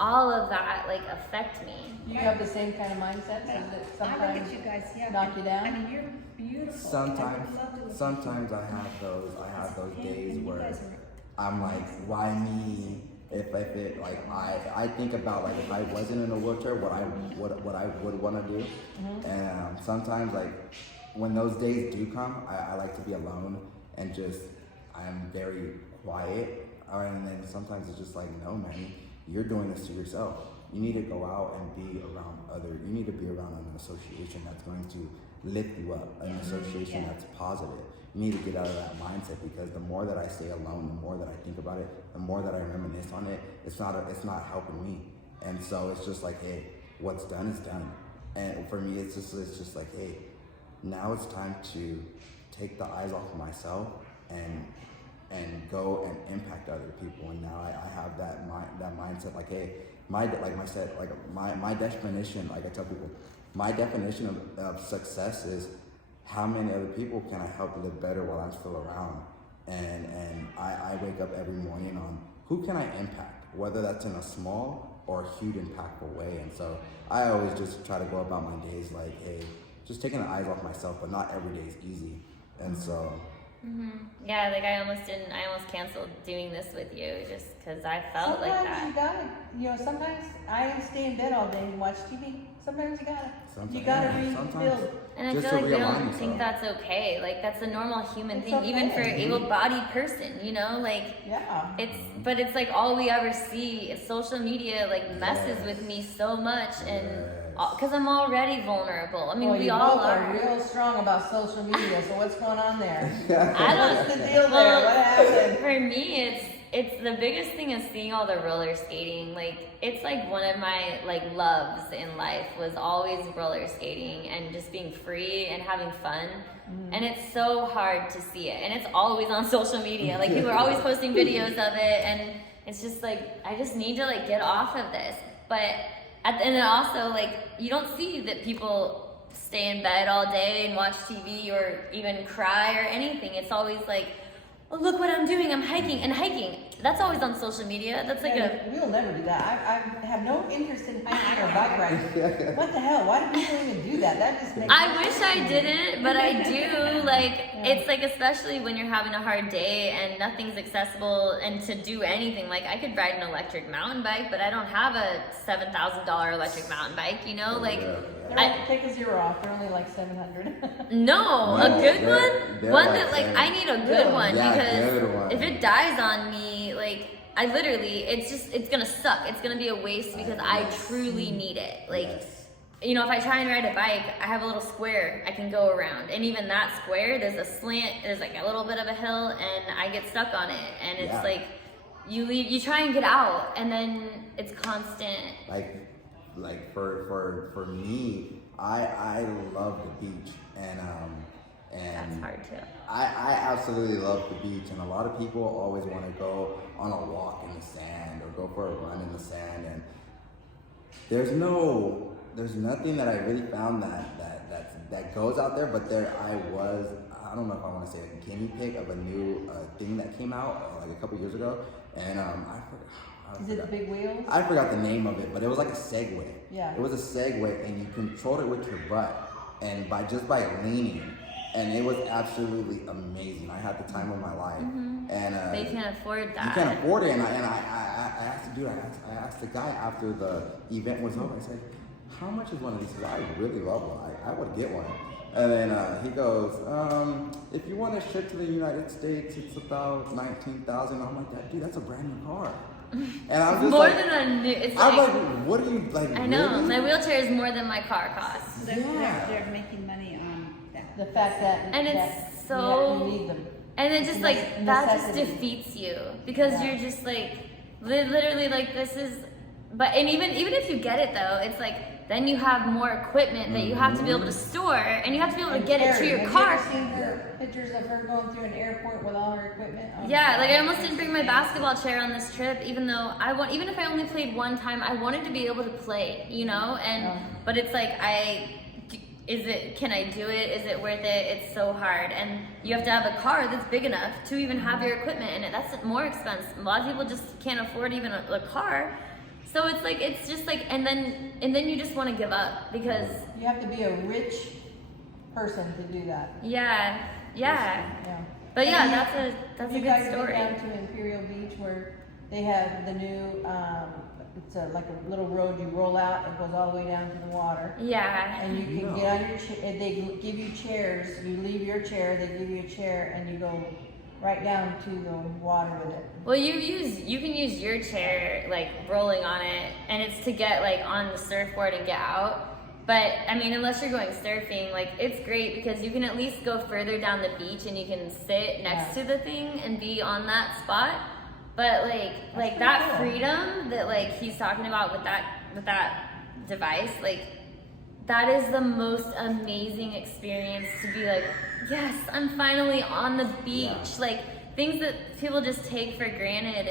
all of that like affect me. You have the same kind of mindset, so that I look at sometimes you guys, yeah. knock you down? I mean, you're beautiful. Sometimes I have those days where I'm like, why me? If it like I think about like if I wasn't in a wheelchair, what I would want to do, and sometimes like when those days do come, I like to be alone and just I'm very quiet, and then sometimes it's just like, no man, you're doing this to yourself. You need to go out and be around you need to be around an association that's going to lift you up, an association that's positive. You need to get out of that mindset, because the more that I stay alone, the more that I think about it, the more that I reminisce on it, it's not helping me. And so it's just like, hey, what's done is done. And for me, it's just like, hey, now it's time to take the eyes off of myself and go and impact other people. And now I have that mindset, like, hey, my definition, like I tell people, my definition of success is how many other people can I help live better while I'm still around? And I wake up every morning on who can I impact, whether that's in a small or a huge impactful way. And so I always just try to go about my days like, hey, just taking the eyes off myself, but not every day is easy. And so yeah, like I almost canceled doing this with you just because I felt like that. Sometimes you gotta, sometimes I stay in bed all day and watch TV. Sometimes you gotta rebuild. And I Just feel to like we don't realign think yourself. that's okay. Like that's a normal human It's thing, even for an okay. able-bodied person, you know? Like Yeah. but it's like all we ever see is social media like messes with me so much, and because I'm already vulnerable. I mean, Well, we you all both are. real strong about social media, so what's going on there? I don't. What's the deal there? What happened? For me, it's the biggest thing is seeing all the roller skating. Like it's like one of my like loves in life was always roller skating and just being free and having fun. And it's so hard to see it, and it's always on social media. Like people are always posting videos of it, and it's just like I just need to like get off of this. But and then also like you don't see that people stay in bed all day and watch TV or even cry or anything. It's always like, oh, look what I'm doing, I'm hiking. And hiking, that's always on social media. That's like We'll never do that. I have no interest in hiking or bike riding. What the hell? Why do people even do that? That just makes I wish I didn't, but I do. Like, it's like, especially when you're having a hard day and nothing's accessible and to do anything. Like, I could ride an electric mountain bike, but I don't have a $7,000 electric mountain bike, you know? Like, take a zero off. They're only like 700. no, a good one? they're One like that, like, saying- I need a good one good because one. if it dies on me, like, I literally, it's gonna suck. It's gonna be a waste because I truly need it. Like, you know, if I try and ride a bike, I have a little square I can go around. And even that square, there's a slant, there's like a little bit of a hill, and I get stuck on it. And it's like, you try and get out, and then it's constant. Like for me, I love the beach, and That's hard too. I absolutely love the beach, and a lot of people always want to go on a walk in the sand or go for a run in the sand, and there's nothing that I really found that goes out there. But I don't know if I want to say a guinea pig of a new thing that came out like a couple years ago, and Is it the big wheels? I forgot the name of it, but it was like a Segway. Yeah. It was a Segway, and you controlled it with your butt, and by leaning, and it was absolutely amazing. I had the time of my life, and They can't afford that. you can't afford it. And I asked the dude, I asked the guy after the event was over. I said, "How much is one of these?" I really love one. I would get one. And then he goes, "If you want to ship to the United States, it's about $19,000." I'm like, "Dude, that's a brand new car." And I'm just More like, than a new. It's I'm like, like, what are you like? I know really? my wheelchair is more than my car costs. So they're making money on that. The fact that And that it's so- you need them. And it just like Necessity. that just defeats you because you're just like literally like this is. But and even if you get it though, it's like then you have more equipment that you have to be able to store, and you have to be able to get it to your Have car. you ever seen her pictures of her going through an airport with all her equipment? Oh, Yeah, like I almost didn't bring my basketball chair on this trip, even though even if I only played one time, I wanted to be able to play, you know. And but it's like can I do it? Is it worth it? It's so hard, and you have to have a car that's big enough to even have your equipment in it. That's more expensive. A lot of people just can't afford even a car. So it's like, it's just like, and then you just want to give up because. You have to be a rich person to do that. Yeah. Yeah. But yeah, And that's a you good guys story. go down to Imperial Beach where they have the new, it's like a little road you roll out, it goes all the way down to the water. Yeah. And you can get on your chair, they give you chairs, you leave your chair, they give you a chair, and you go right down to the water with it. Well, you can use your chair, like rolling on it, and it's to get like on the surfboard and get out. But I mean, unless you're going surfing, like it's great because you can at least go further down the beach and you can sit next to the thing and be on that spot. But like that cool. freedom that like he's talking about with that device, like that is the most amazing experience to be like, yes, I'm finally on the beach. Yeah. Like things that people just take for granted,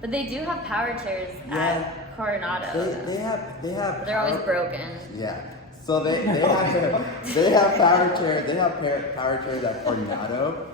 but they do have power chairs at Coronado. They have. They're always broken. Yeah. So they have power chairs. They have power chairs at Coronado,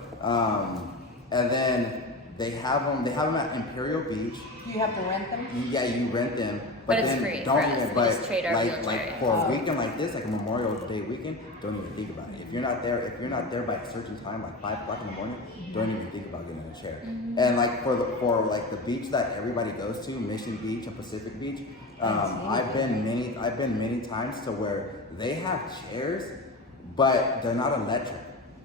and then they have them at Imperial Beach. Do you have to rent them? Yeah, you rent them. But it's then free don't for us. even, We but just trade our wheelchair. like for a weekend like this, like a Memorial Day weekend, don't even think about it. If you're not there by a certain time, like 5 o'clock in the morning, don't even think about getting in a chair. And like for the beach that everybody goes to, Mission Beach and Pacific Beach, I've been many times to where they have chairs, but they're not electric.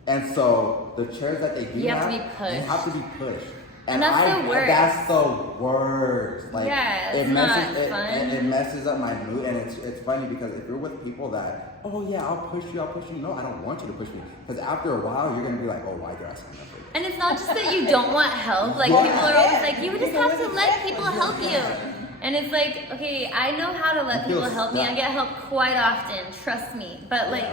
And so the chairs that they do You have to be they pushed. have to be pushed. And that's the worst. That's the worst. Like, Yeah, it's it messes, not it, fun. It messes up my mood, and it's funny because if you're with people that, oh yeah, I'll push you. No, I don't want you to push me. Because after a while, you're gonna be like, oh, why did I sign up for this? And it's not just that you don't want help. Like people are always like, you just have to let people help you. And it's like, okay, I know how to let You feel people help me. I stuck. get help quite often. Trust me. But like,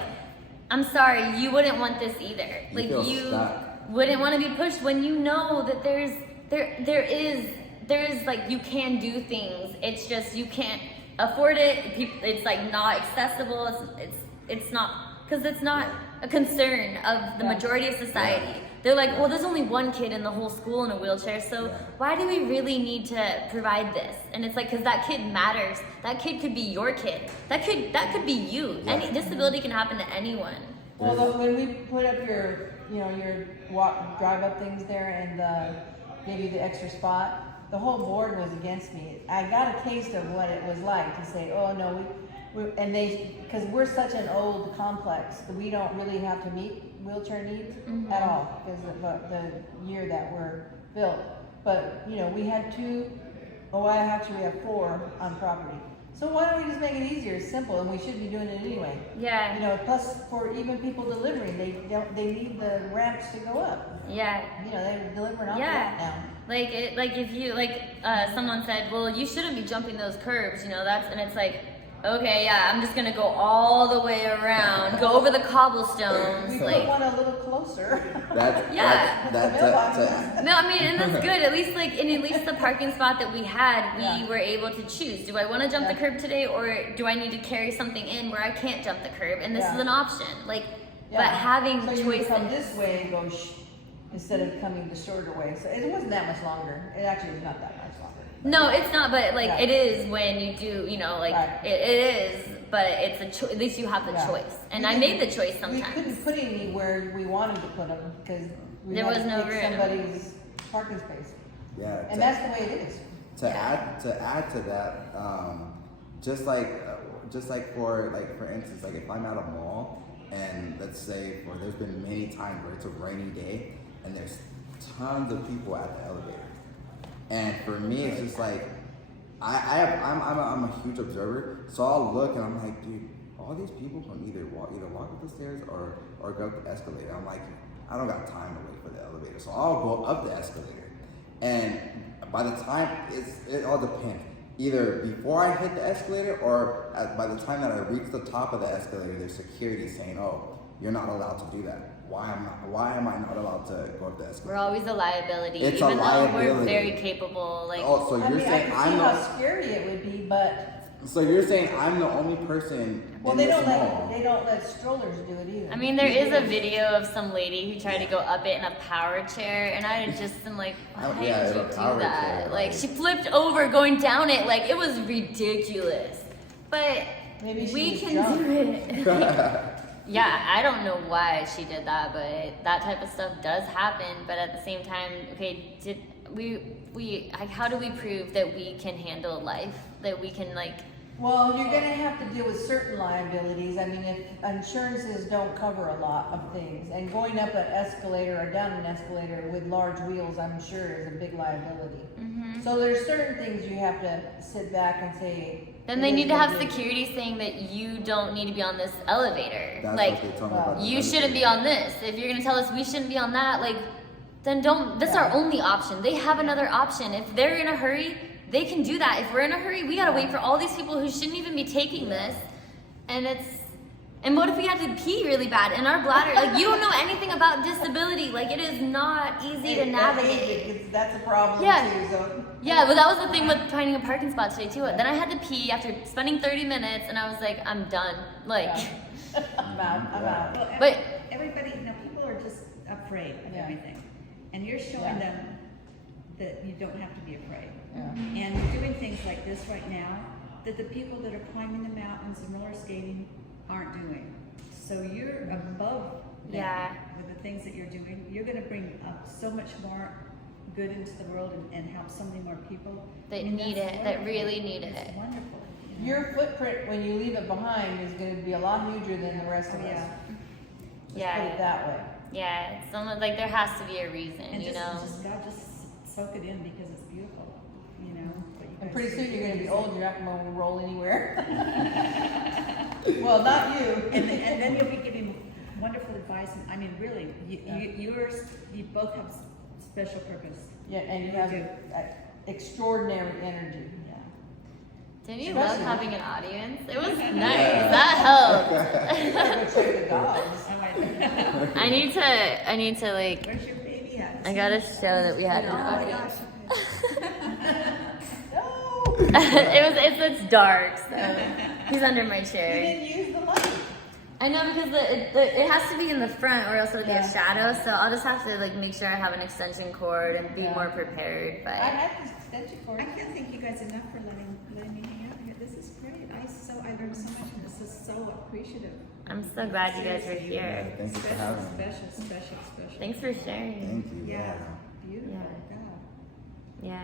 I'm sorry, you wouldn't want this either. Like feel you stuck. wouldn't want to be pushed when you know that there is like you can do things. It's just you can't afford it. It's like not accessible. It's not because it's not a concern of the majority of society. They're like, well, there's only one kid in the whole school in a wheelchair, so why do we really need to provide this? And it's like, because that kid matters. That kid could be your kid. That could be you. Any disability can happen to anyone. Well, when we put up your drive up things there and gave you the extra spot, the whole board was against me. I got a taste of what it was like to say, oh no, because we're such an old complex, we don't really have to meet wheelchair needs at all because of the year that we're built. But we had we have 4 on property. So why don't we just make it easier? It's simple, and we should be doing it anyway. Yeah. Plus for even people delivering, they need the ramps to go up. Yeah. They're delivering off Yeah. that now. Like if you someone said, well, you shouldn't be jumping those curbs, and it's like, okay, yeah, I'm just gonna go all the way around, go over the cobblestones, We like. put one a little closer. That's No, I mean, and that's good. At least the parking spot that we had, we were able to choose. Do I want to jump the curb today, or do I need to carry something in where I can't jump the curb? And this is an option. Like, but having so you choices. come this way and go instead of coming the shorter way. So it wasn't that much longer. It actually was not that much longer. No, it's not. But like, it is when you do. It is. But it's a choice. At least you have the choice. And I made the choice sometimes. We couldn't put any where we wanted to put them because There was no room. Somebody's parking space. Yeah. And that's the way it is. To add to that, just like for instance, like if I'm at a mall and let's say there's been many times where it's a rainy day and there's tons of people at the elevator, and for me it's just like I'm a huge observer, so I'll look and I'm like, dude, all these people can either walk up the stairs or go up the escalator. I'm like, I don't got time to wait for the elevator, so I'll go up the escalator. And by the time it all depends. Either before I hit the escalator or by the time that I reach the top of the escalator, there's security saying, "Oh, you're not allowed to do that." Why am I not allowed to go up the escalator? We're always a liability, It's even a though we're liability. very capable. Like, Oh, so you're saying I I'm can see not? how scary it would be, but So you're saying I'm the only person Well, in they this don't mall? let strollers do it either. I mean, there is a video of some lady who tried to go up it in a power chair, and I just am like, why Yeah, did you a do power that? chair, Like, right. she flipped over going down it. Like, it was ridiculous. But Maybe she we was can drunk. do it. Yeah, I don't know why she did that, but that type of stuff does happen. But at the same time, okay, did like, how do we prove that we can handle life? That we can, like, Well, you're gonna have to deal with certain liabilities. I mean, if insurances don't cover a lot of things, and going up an escalator or down an escalator with large wheels, I'm sure is a big liability. mhm. So there's certain things you have to sit back and say. Then it they is need to what have it is. security saying that you don't need to be on this elevator. That's Like, what they told me well, about the you other shouldn't be thing. on this. If you're gonna tell us we shouldn't be on that, like, then don't. That's our only option. They have another option. If they're in a hurry, they can do that. If we're in a hurry, we gotta wait for all these people who shouldn't even be taking this. And what if we had to pee really bad in our bladder? Like, you don't know anything about disability. Like, it is not easy to navigate. That's a problem Yeah. too. So. Yeah, but that was the thing with finding a parking spot today too. Then I had to pee after spending 30 minutes, and I was like, I'm done. Like, Yeah. I'm out. Well, But- everybody, people are just afraid of Yeah. everything. And you're showing Yeah. them that you don't have to be afraid. Yeah. And you're doing things like this right now that the people that are climbing the mountains and roller skating aren't doing. So you're above them Yeah. with the things that you're doing. You're going to bring up so much more good into the world and help so many more people. That I mean, need that's it, that wonderful. really need It's it. wonderful. Your footprint when you leave it behind is going to be a lot huger than the rest of Oh, us. yeah. Let's Yeah. put it that way. yeah, like there has to be a reason, And you just, know. God, just soak it in because it's beautiful, you know. what you And guys pretty do. soon you're going to be old. You're not going to roll anywhere. Well, not you. And then you'll be giving wonderful advice. And I mean, really, you both have special purpose. Yeah, and you have extraordinary energy. Yeah. Didn't you Especially- love having an audience? It was nice. Yeah. That helped. Go check the dogs. I need to like. Where's your baby at? I gotta show that we had an Oh my audience. No, It's dark, so he's under my you chair. didn't use the light. I know because it has to be in the front or else it'll be Yeah. a shadow. So I'll just have to like make sure I have an extension cord and be Yeah. more prepared. I But had this extension cord. I can't thank you guys enough for letting me hang out here. This is great. I learned so much, and this is so appreciative. I'm so glad you guys are Seriously, here. Thank you for Special, having me. special. Thanks for sharing. Thank you. Yeah, beautiful. Yeah. God. Yeah.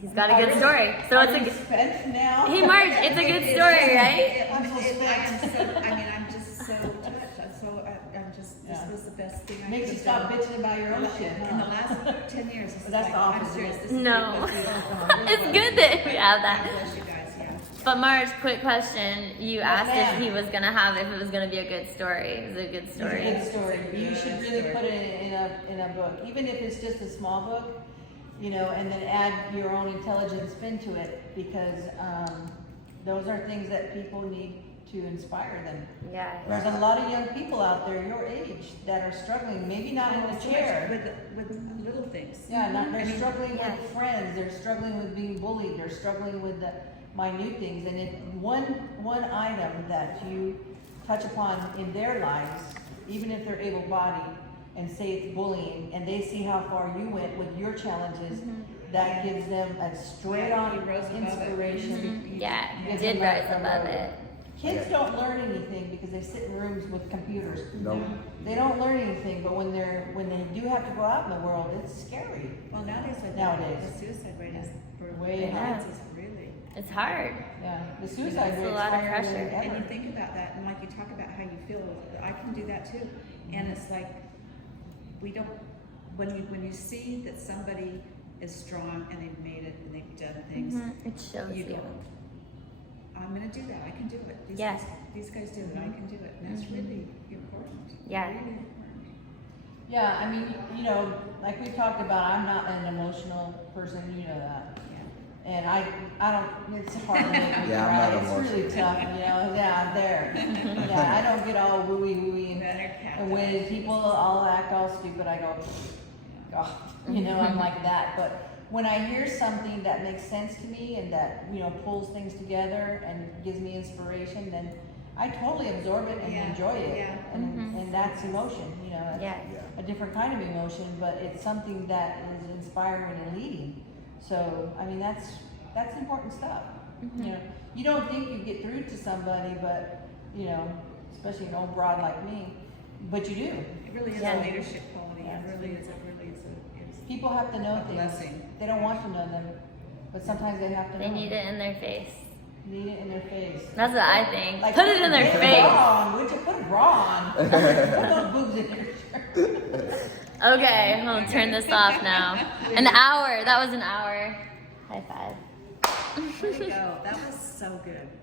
He's got a good story. So it's a good. Spent now. Hey, Marge, it's a good story, right? I'm so I'm just so touched. This Yeah. was the best thing I Makes you could stop have done. bitching about your own shit, In the huh? last 10 years, this is That's like, the I'm opposite. serious. This is No. good. It's good that we have God that. bless you guys, yeah. But Marge, quick question. You asked if ma'am. he was gonna have, if it was gonna be a good story. Is it a good It's a story? good story. You Good should really story. put it in a book, even if it's just a small book, and then add your own intelligent spin to it, because those are things that people need to inspire them. Yeah. There's a lot of young people out there your age that are struggling, maybe not in the chair. With little things. Yeah, they're I mean, struggling yeah. with friends, they're struggling with being bullied, they're struggling with the minute things. And if one item that you touch upon in their lives, even if they're able-bodied, and say it's bullying, and they see how far you went with your challenges, that gives them a straight-on You rose above it. inspiration. Yeah, you Gives did them rise that above road. it. Kids don't learn anything because they sit in rooms with computers. Nope. They don't learn anything, but when they do have to go out in the world, it's scary. Well, nowadays, Nowadays. the suicide rate is for Way high. kids is really. It's hard. Yeah, the suicide It's a rate's lot of higher than pressure. And you ever. think about that, and like you talk about how you feel, I can do that too. And it's like, we don't, when you see that somebody is strong and they've made it and they've done things, It shows you you. go, I'm gonna do that, I can do it. Yeah. These guys do it, I can do it, and that's really important. Yeah. Really important. Yeah, I mean, like we talked about, I'm not an emotional person, you know that. Yeah. And I don't, it's hard to make me Yeah, I'm not cry. It's emotional. really tough, yeah, I'm there. Yeah, I don't get all wooey and Better cat. And when people all act all stupid, I go, God, I'm like that. But when I hear something that makes sense to me and that, you know, pulls things together and gives me inspiration, then I totally absorb it and Yeah, enjoy it. yeah. And that's emotion, you know, it's Yeah. a different kind of emotion, but it's something that is inspiring and leading. So, I mean, that's important stuff. You know, you don't think you get through to somebody, but, you know, especially an old broad like me, but you do. It really is Yeah. a leadership quality. Yeah. It really is. It's People have to know a things. blessing. They don't want to know them, but sometimes they have to They know. need it in their face. Need it in their face. That's what I think. Like, Put it in their put a face. bra on, would you put a bra on? Put those boobs in your shirt. Okay, I'll turn this off now. An hour. That was an hour. High five. There you go. That was so good.